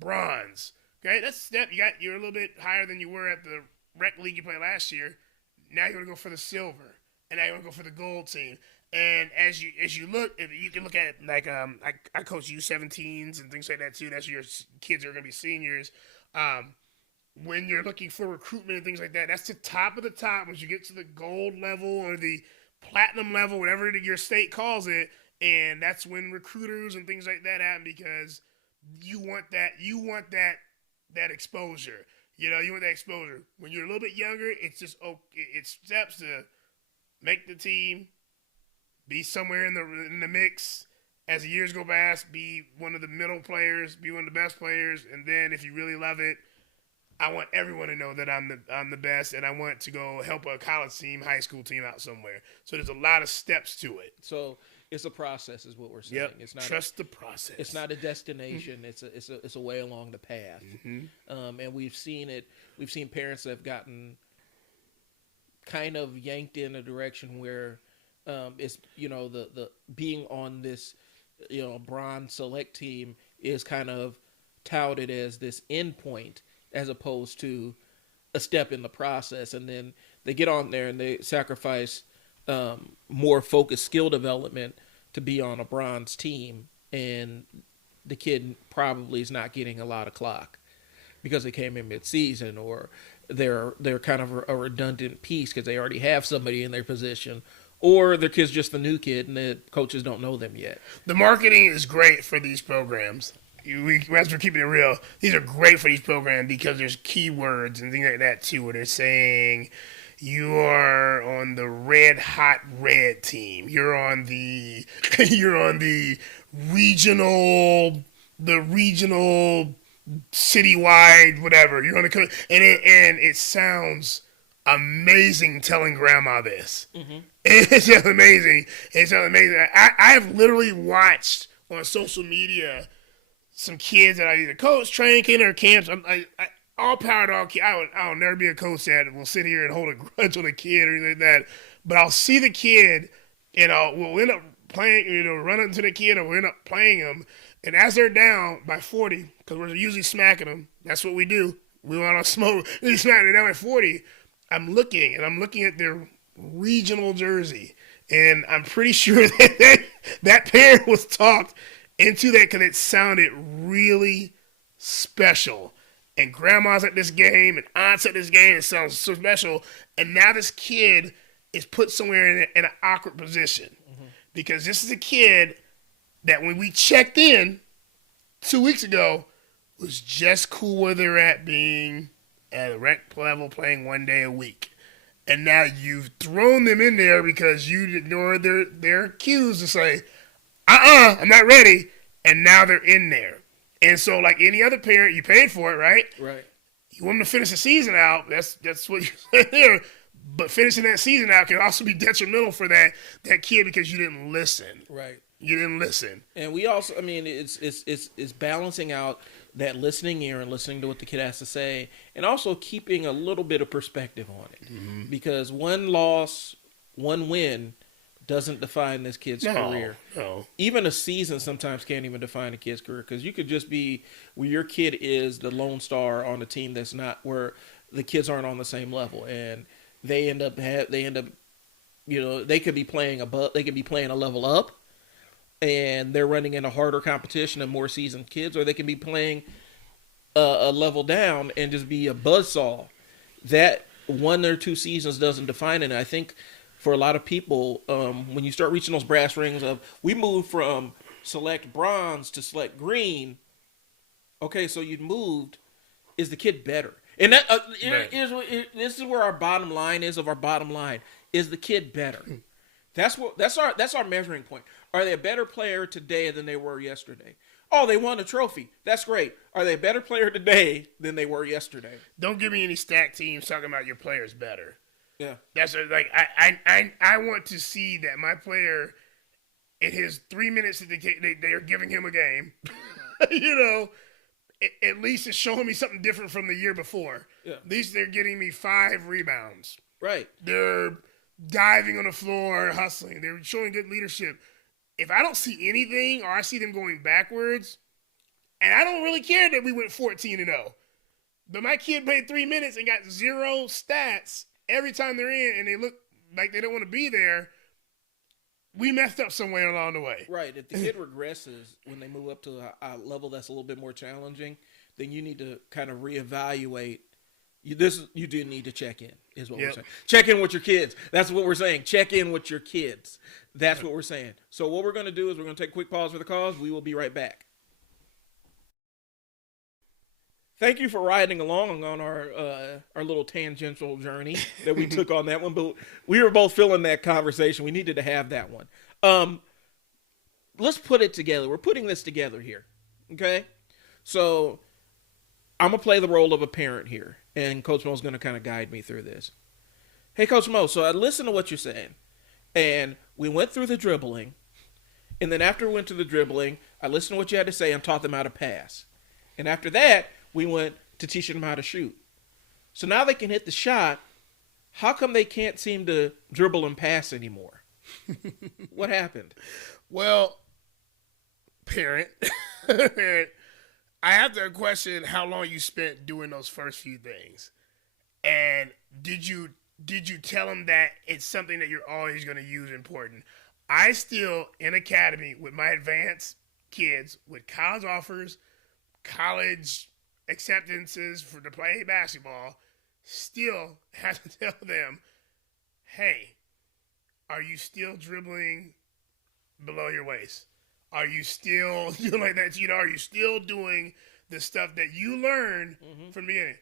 Bronze. Okay, that's a step. You're a little bit higher than you were at the rec league you played last year. Now you're gonna go for the silver, and now you're gonna go for the gold team. And as you look, you can look at like I coach U17s and things like that too. That's your kids are gonna be seniors. When you're looking for recruitment and things like that, that's the top of the top. Once you get to the gold level or the platinum level, whatever your state calls it, and that's when recruiters and things like that happen because you want that exposure. You want that exposure. When you're a little bit younger, it's just it's steps to make the team, be somewhere in the mix. As the years go past, be one of the middle players, be one of the best players, and then if you really love it, I want everyone to know that I'm the best, and I want to go help a college team, high school team out somewhere. So there's a lot of steps to it. So it's a process, is what we're saying. Yep. It's not Trust the process. It's not a destination. It's a way along the path. And we've seen it. We've seen parents that have gotten kind of yanked in a direction where it's the being on this bronze Select team is kind of touted as this endpoint as opposed to a step in the process, and then they get on there and they sacrifice more focused skill development to be on a bronze team, and the kid probably is not getting a lot of clock because they came in mid-season, or they're kind of a redundant piece because they already have somebody in their position, or their kid's just the new kid and the coaches don't know them yet. The marketing is great for these programs. As we're keeping it real, these are great for these programs because there's keywords and things like that too, where they're saying you are on the red hot red team. You're on the regional citywide whatever. You're on the and it sounds amazing telling grandma this. Mm-hmm. It's just amazing. It's just amazing. I have literally watched on social media some kids that I either coach, train, or camps. I all power dog kid. I'll never be a coach that will sit here and hold a grudge on a kid or anything like that. But I'll see the kid, we'll end up playing, run into the kid, or we'll end up playing them. And as they're down by 40, because we're usually smacking them, that's what we do. We want to smoke. They smack them down by 40. I'm looking at their regional jersey, and I'm pretty sure that parent was talked into that because it sounded really special. And grandma's at this game, and aunt's at this game. It sounds so special. And now this kid is put somewhere in an awkward position. Mm-hmm. Because this is a kid that when we checked in 2 weeks ago was just cool where they're at being at a rec level playing 1 day a week. And now you've thrown them in there because you ignored their cues to say, I'm not ready. And now they're in there. And so like any other parent, you paid for it, right? Right. You want them to finish the season out. That's what you said there. But finishing that season out can also be detrimental for that kid because you didn't listen. Right. You didn't listen. And we also, it's balancing out that listening ear and listening to what the kid has to say, and also keeping a little bit of perspective on it. Mm-hmm. Because one loss, one win doesn't define this kid's career. No. Even a season sometimes can't even define a kid's career, because you could just be where your kid is the lone star on a team that's not, where the kids aren't on the same level, and they end up they could be playing above, they could be playing a level up, and they're running in a harder competition and more seasoned kids, or they can be playing a level down and just be a buzzsaw. That 1 or 2 seasons doesn't define it. And I think for a lot of people, when you start reaching those brass rings of, we moved from select bronze to select green. Okay, so you'd moved. Is the kid better? And that right. This is where our bottom line is of our bottom line. Is the kid better? That's our measuring point. Are they a better player today than they were yesterday? Oh, they won a trophy. That's great. Are they a better player today than they were yesterday? Don't give me any stacked teams talking about your players better. Yeah. That's like I want to see that my player, in his 3 minutes that they are giving him a game, at least it's showing me something different from the year before. Yeah. At least they're getting me 5 rebounds. Right. They're diving on the floor, hustling. They're showing good leadership. If I don't see anything, or I see them going backwards, and I don't really care that we went 14-0, but my kid played 3 minutes and got 0 stats every time they're in, and they look like they don't want to be there, we messed up somewhere along the way. Right. If the kid regresses when they move up to a level that's a little bit more challenging, then you need to kind of reevaluate. You do need to check in, is what we're saying. Check in with your kids. That's what we're saying. Check in with your kids. That's what we're saying. So what we're going to do is we're going to take a quick pause for the cause. We will be right back. Thank you for riding along on our little tangential journey that we took on that one. But we were both feeling that conversation. We needed to have that one. Let's put it together. We're putting this together here. Okay? So I'm going to play the role of a parent here. And Coach Mo's going to kind of guide me through this. Hey, Coach Mo, so I listened to what you're saying. And we went through the dribbling. And then after we went to the dribbling, I listened to what you had to say and taught them how to pass. And after that, we went to teaching them how to shoot. So now they can hit the shot. How come they can't seem to dribble and pass anymore? What happened? Well, parent, I have to question how long you spent doing those first few things. And did you tell them that it's something that you're always going to use important? I still, in academy, with my advanced kids, with college offers, college acceptances to play basketball, still have to tell them, hey, are you still dribbling below your waist? Are you still doing like that? Are you still doing the stuff that you learned from the beginning?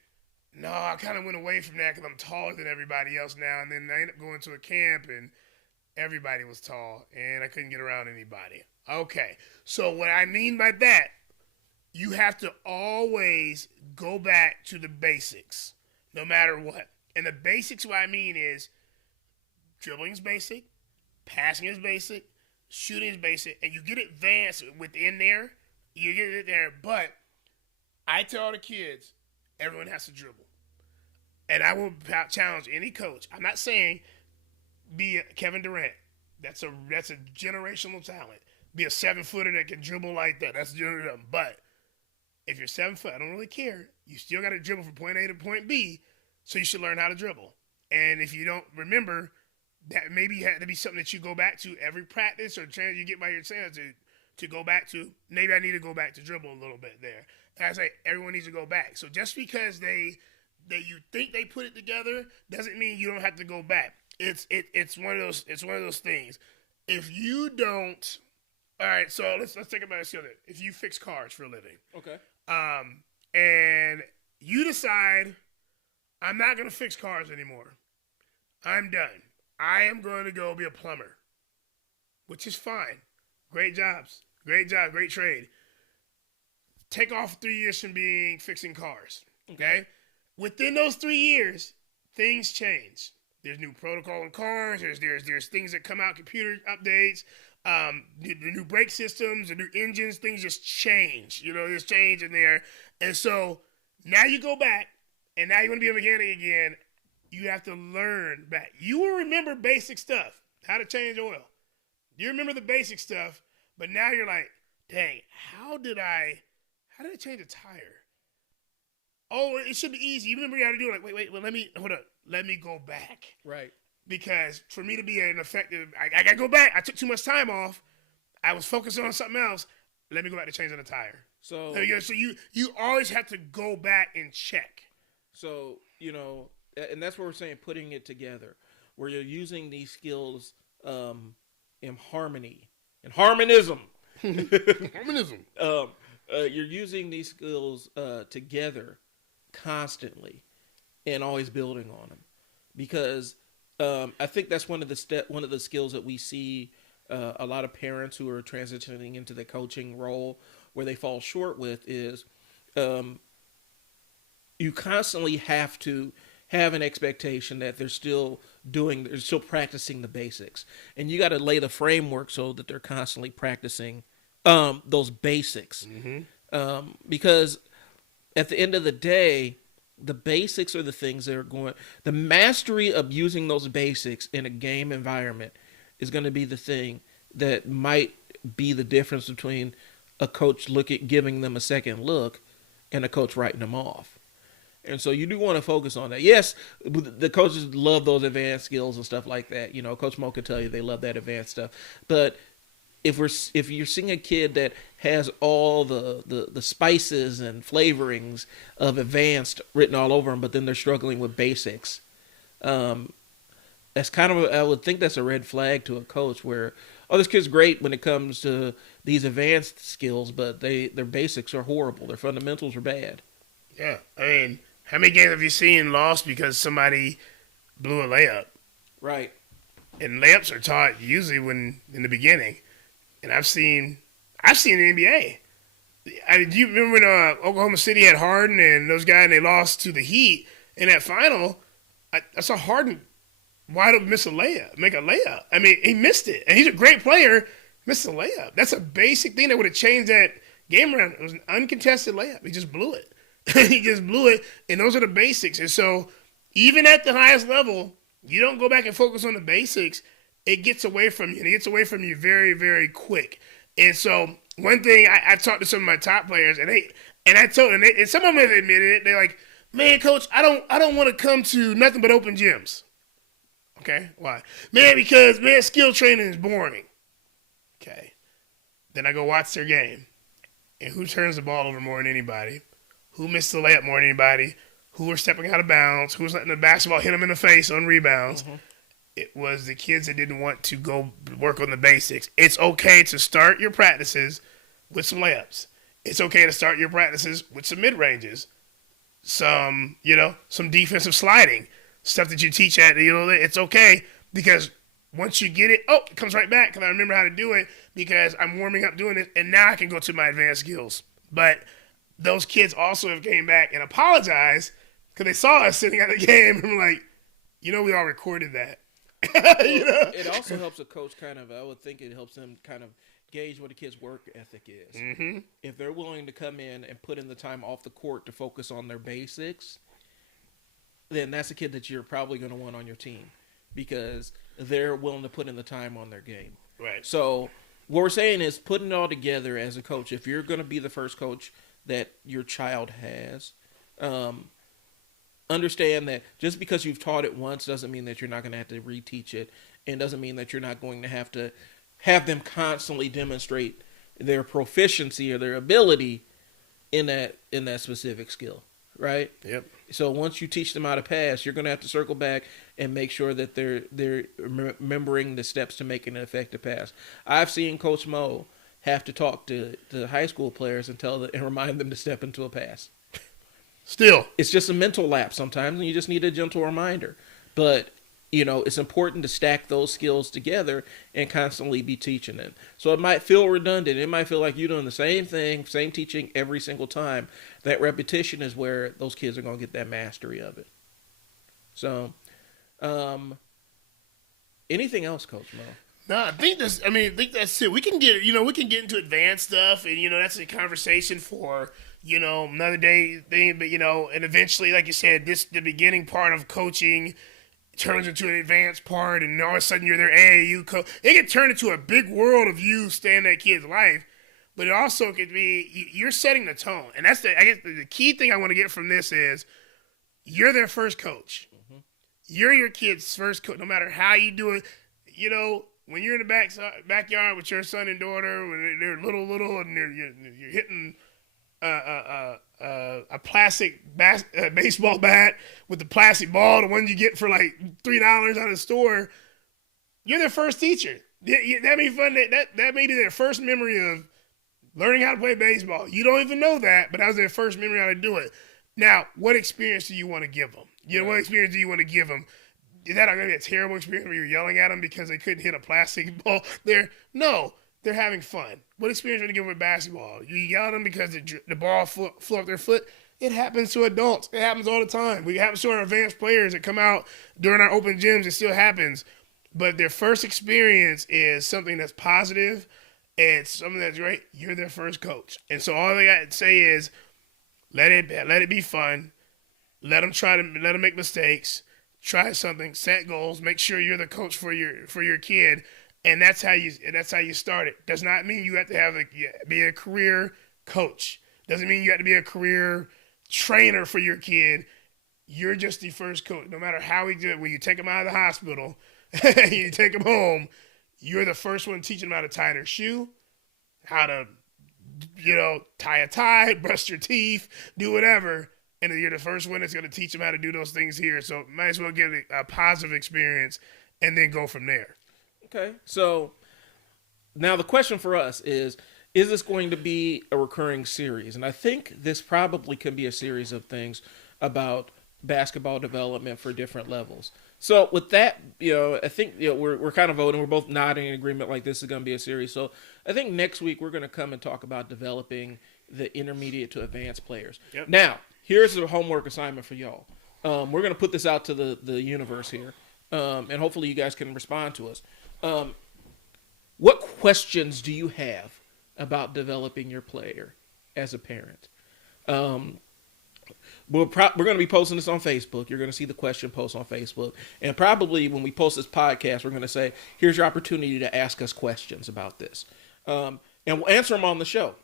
No, I kind of went away from that because I'm taller than everybody else now. And then I ended up going to a camp and everybody was tall and I couldn't get around anybody. Okay, so what I mean by that, you have to always go back to the basics, no matter what. And the basics, what I mean is dribbling is basic, passing is basic, shooting is basic, and you get advanced within there. You get it there, but I tell the kids, everyone has to dribble. And I will challenge any coach. I'm not saying be a Kevin Durant. That's a generational talent. Be a 7-footer that can dribble like that. That's generational. But if you're 7 foot, I don't really care. You still got to dribble from point A to point B, so you should learn how to dribble. And if you don't remember, that maybe had to be something that you go back to every practice or training you get by your chance to go back to. Maybe I need to go back to dribble a little bit there. And I say everyone needs to go back. So just because you think they put it together doesn't mean you don't have to go back. It's one of those things. If you don't, all right. So let's think about it. If you fix cars for a living, okay, and you decide I'm not going to fix cars anymore, I'm done. I am going to go be a plumber, which is fine. Great jobs, great job, great trade. Take off 3 years from fixing cars. Okay, within those 3 years, things change. There's new protocol in cars. There's things that come out, computer updates, the new brake systems, the new engines. Things just change. There's change in there, and so now you go back, and now you want to be a mechanic again. You have to learn back. You will remember basic stuff, how to change oil. You remember the basic stuff, but now you're like, dang, how did I change a tire? Oh, it should be easy. You remember how to do it. Like, wait, well, let me go back. Right. Because for me to be an effective, I got to go back. I took too much time off. I was focused on something else. Let me go back to changing the tire. So you always have to go back and check. So, and that's what we're saying, putting it together, where you're using these skills in harmony, in harmonism. Harmonism. You're using these skills together constantly and always building on them, because I think that's one of the skills that we see a lot of parents who are transitioning into the coaching role where they fall short with is you constantly have to have an expectation that they're still practicing the basics, and you got to lay the framework so that they're constantly practicing those basics. Mm-hmm. Because at the end of the day, the basics are the things that are the mastery of using those basics in a game environment is going to be the thing that might be the difference between a coach giving them a second look and a coach writing them off. And so you do want to focus on that. Yes, the coaches love those advanced skills and stuff like that. Coach Moe can tell you they love that advanced stuff. But if you're seeing a kid that has all the spices and flavorings of advanced written all over them, but then they're struggling with basics, that's I would think that's a red flag to a coach where, this kid's great when it comes to these advanced skills, but their basics are horrible. Their fundamentals are bad. Yeah. I mean, how many games have you seen lost because somebody blew a layup? Right. And layups are taught usually in the beginning. And I've seen the NBA. Do you remember when Oklahoma City had Harden and those guys, and they lost to the Heat in that final? I saw Harden wide open make a layup. I mean, he missed it, and he's a great player. Missed a layup. That's a basic thing that would have changed that game around. It was an uncontested layup. He just blew it. And those are the basics. And so, even at the highest level, you don't go back and focus on the basics. It gets away from you, and it gets away from you very, very quick. And so, one thing I talked to some of my top players, and I told them, and some of them have admitted it. They're like, "Man, coach, I don't want to come to nothing but open gyms." Okay, why? Because skill training is boring. Okay, then I go watch their game, and who turns the ball over more than anybody? Who missed the layup more than anybody? Who were stepping out of bounds? Who was letting the basketball hit them in the face on rebounds? Mm-hmm. It was the kids that didn't want to go work on the basics. It's okay to start your practices with some layups. It's okay to start your practices with some mid-ranges, some defensive sliding, stuff that you teach at, it's okay because once you get it, it comes right back because I remember how to do it because I'm warming up doing it, and now I can go to my advanced skills. But those kids also have came back and apologized because they saw us sitting at the game and were like, we all recorded that. It also helps a coach I would think it helps them kind of gauge what a kid's work ethic is. Mm-hmm. If they're willing to come in and put in the time off the court to focus on their basics, then that's a kid that you're probably going to want on your team because they're willing to put in the time on their game. Right. So what we're saying is putting it all together as a coach. If you're going to be the first coach that your child has, understand that just because you've taught it once doesn't mean that you're not going to have to reteach it, and doesn't mean that you're not going to have them constantly demonstrate their proficiency or their ability in that specific skill, right? Yep. So once you teach them how to pass, you're going to have to circle back and make sure that they're remembering the steps to making an effective pass. I've seen Coach Moe have to talk to high school players and remind them to step into a pass. Still, it's just a mental lapse sometimes, and you just need a gentle reminder. But it's important to stack those skills together and constantly be teaching them. So it might feel redundant. It might feel like you're doing the same thing, same teaching every single time. That repetition is where those kids are going to get that mastery of it. So, anything else, Coach Mo? No, I think that's it. We can get into advanced stuff, and that's a conversation for another day thing. But and eventually, like you said, the beginning part of coaching turns into an advanced part, and all of a sudden you're their AAU coach. It can turn into a big world of you staying in that kid's life, but it also could be you're setting the tone, and that's I guess the key thing I want to get from this is you're their first coach. Mm-hmm. You're your kid's first coach, no matter how you do it. When you're in the backyard with your son and daughter, when they're little, and you're hitting a plastic baseball bat with the plastic ball, the one you get for like $3 out of the store, you're their first teacher. That may be fun. That may be their first memory of learning how to play baseball. You don't even know that, but that was their first memory how to do it. Now, what experience do you want to give them? What experience do you want to give them? Is that going to be a terrible experience where you're yelling at them because they couldn't hit a plastic ball? No, they're having fun. What experience are you going to give them with basketball? You yell at them because the ball flew off their foot? It happens to adults. It happens all the time. It happens to our advanced players that come out during our open gyms. It still happens. But their first experience is something that's positive and something that's great. You're their first coach. And so all they got to say is let it be fun. Let them make mistakes. Try something, set goals, make sure you're the coach for your kid, and that's how you start it. Does not mean you have to be a career coach. Doesn't mean you have to be a career trainer for your kid. You're just the first coach. No matter how we do it, when you take them out of the hospital, you take them home, you're the first one teaching them how to tie their shoe, how to tie a tie, brush your teeth, do whatever. And you're the first one that's going to teach them how to do those things here. So might as well give it a positive experience and then go from there. Okay. So now the question for us is this going to be a recurring series? And I think this probably can be a series of things about basketball development for different levels. So with that, I think we're kind of voting. We're both nodding in agreement like this is going to be a series. So I think next week we're going to come and talk about developing the intermediate to advanced players. Yep. Now, here's the homework assignment for y'all. We're going to put this out to the universe here, and hopefully you guys can respond to us. What questions do you have about developing your player as a parent? We're going to be posting this on Facebook. You're going to see the question post on Facebook. And probably when we post this podcast, we're going to say, here's your opportunity to ask us questions about this. And we'll answer them on the show.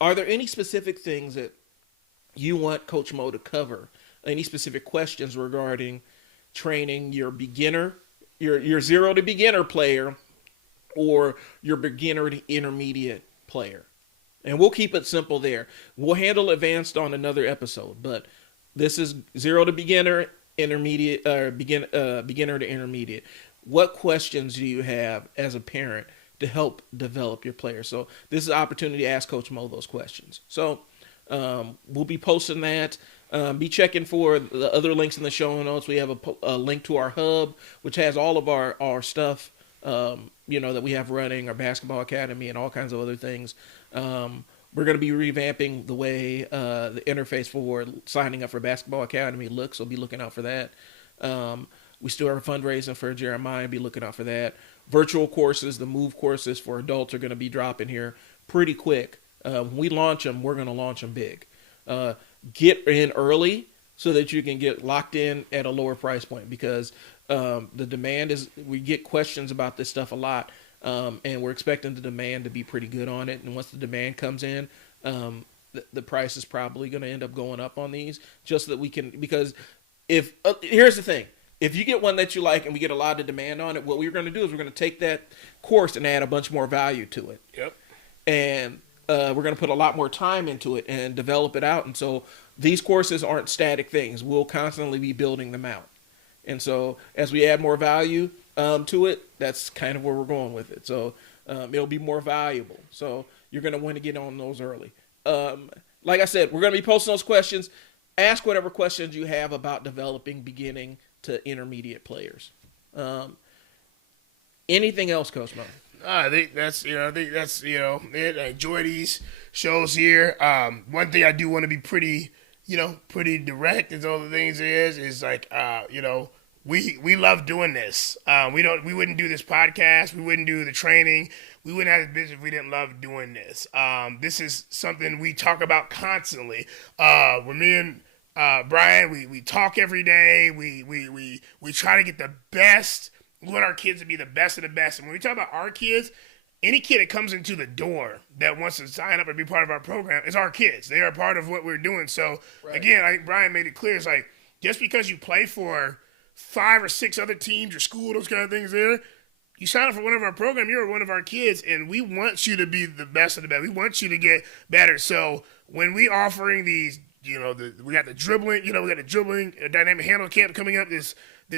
Are there any specific things that you want Coach Moe to cover? Any specific questions regarding training your beginner, your zero to beginner player, or your beginner to intermediate player? And we'll keep it simple there. We'll handle advanced on another episode, but this is zero to beginner, intermediate, beginner to intermediate. What questions do you have as a parent to help develop your player? So this is an opportunity to ask Coach Moe those questions. So we'll be posting that. Be checking for the other links in the show notes. We have a link to our hub, which has all of our stuff, that we have running, our basketball academy and all kinds of other things. We're going to be revamping the way the interface for signing up for basketball academy looks. So be looking out for that. We still are fundraising for Jeremiah. Be looking out for that. Virtual courses, the Move courses for adults are going to be dropping here pretty quick. When we launch them, we're going to launch them big. Get in early so that you can get locked in at a lower price point, because the demand is, we get questions about this stuff a lot, and we're expecting the demand to be pretty good on it. And once the demand comes in, the price is probably going to end up going up on these, just so that we can, because if here's the thing. If you get one that you like and we get a lot of demand on it, what we're going to do is we're going to take that course and add a bunch more value to it. Yep. And we're going to put a lot more time into it and develop it out. And so these courses aren't static things. We'll constantly be building them out. And so as we add more value to it, that's kind of where we're going with it. So it'll be more valuable. So you're going to want to get on those early. Like I said, we're going to be posting those questions. Ask whatever questions you have about developing beginning to intermediate players. Anything else, Coach Mo? I think that's it. I enjoy these shows here. One thing I do want to be pretty direct as all the things is like, we love doing this. We wouldn't do this podcast. We wouldn't do the training. We wouldn't have this business if we didn't love doing this. This is something we talk about constantly. When me and Bryon, we talk every day. We try to get the best. We want our kids to be the best of the best. And when we talk about our kids, any kid that comes into the door that wants to sign up and be part of our program is our kids. They are part of what we're doing. So, Again, I think Bryon made it clear. It's like, just because you play for 5 or 6 other teams, your school, those kind of things there, you sign up for one of our programs, you're one of our kids, and we want you to be the best of the best. We want you to get better. So when we offering these, we got the dribbling, dynamic handle camp coming up this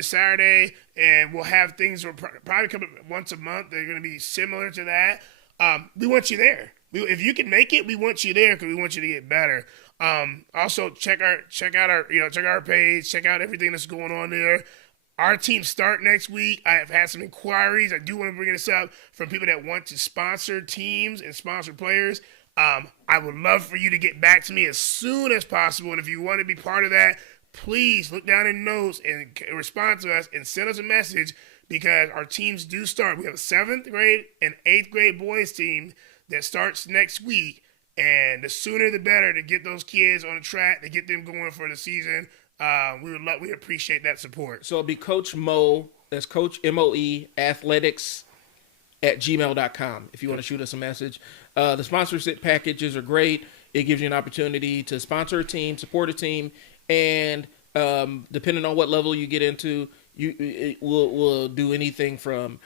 Saturday, and we'll have things probably come up once a month. They're going to be similar to that. We want you there. If you can make it, we want you there because we want you to get better. Also check out our page, check out everything that's going on there. Our teams start next week. I have had some inquiries. I do want to bring this up from people that want to sponsor teams and sponsor players. I would love for you to get back to me as soon as possible. And if you want to be part of that, please look down in notes and respond to us and send us a message, because our teams do start. We have a 7th grade and 8th grade boys team that starts next week. And the sooner the better to get those kids on the track, to get them going for the season. We appreciate that support. So it'll be Coach Moe, that's Coach MOE Athletics @gmail.com if you want to shoot us a message. The sponsorship packages are great. It gives you an opportunity to sponsor a team, support a team, and depending on what level you get into, we'll do anything from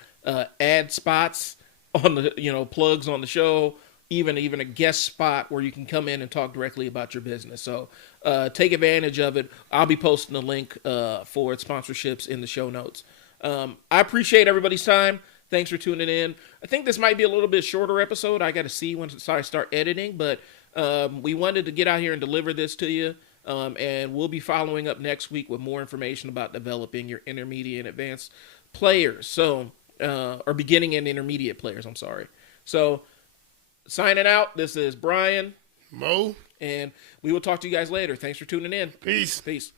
ad spots on the plugs on the show, even a guest spot where you can come in and talk directly about your business. So take advantage of it. I'll be posting the link for sponsorships in the show notes. I appreciate everybody's time. Thanks for tuning in. I think this might be a little bit shorter episode. I got to see once I start editing, but we wanted to get out here and deliver this to you. And we'll be following up next week with more information about developing your intermediate and advanced players. So, or beginning and intermediate players, I'm sorry. So, signing out, this is Bryon, Mo, and we will talk to you guys later. Thanks for tuning in. Peace. Peace.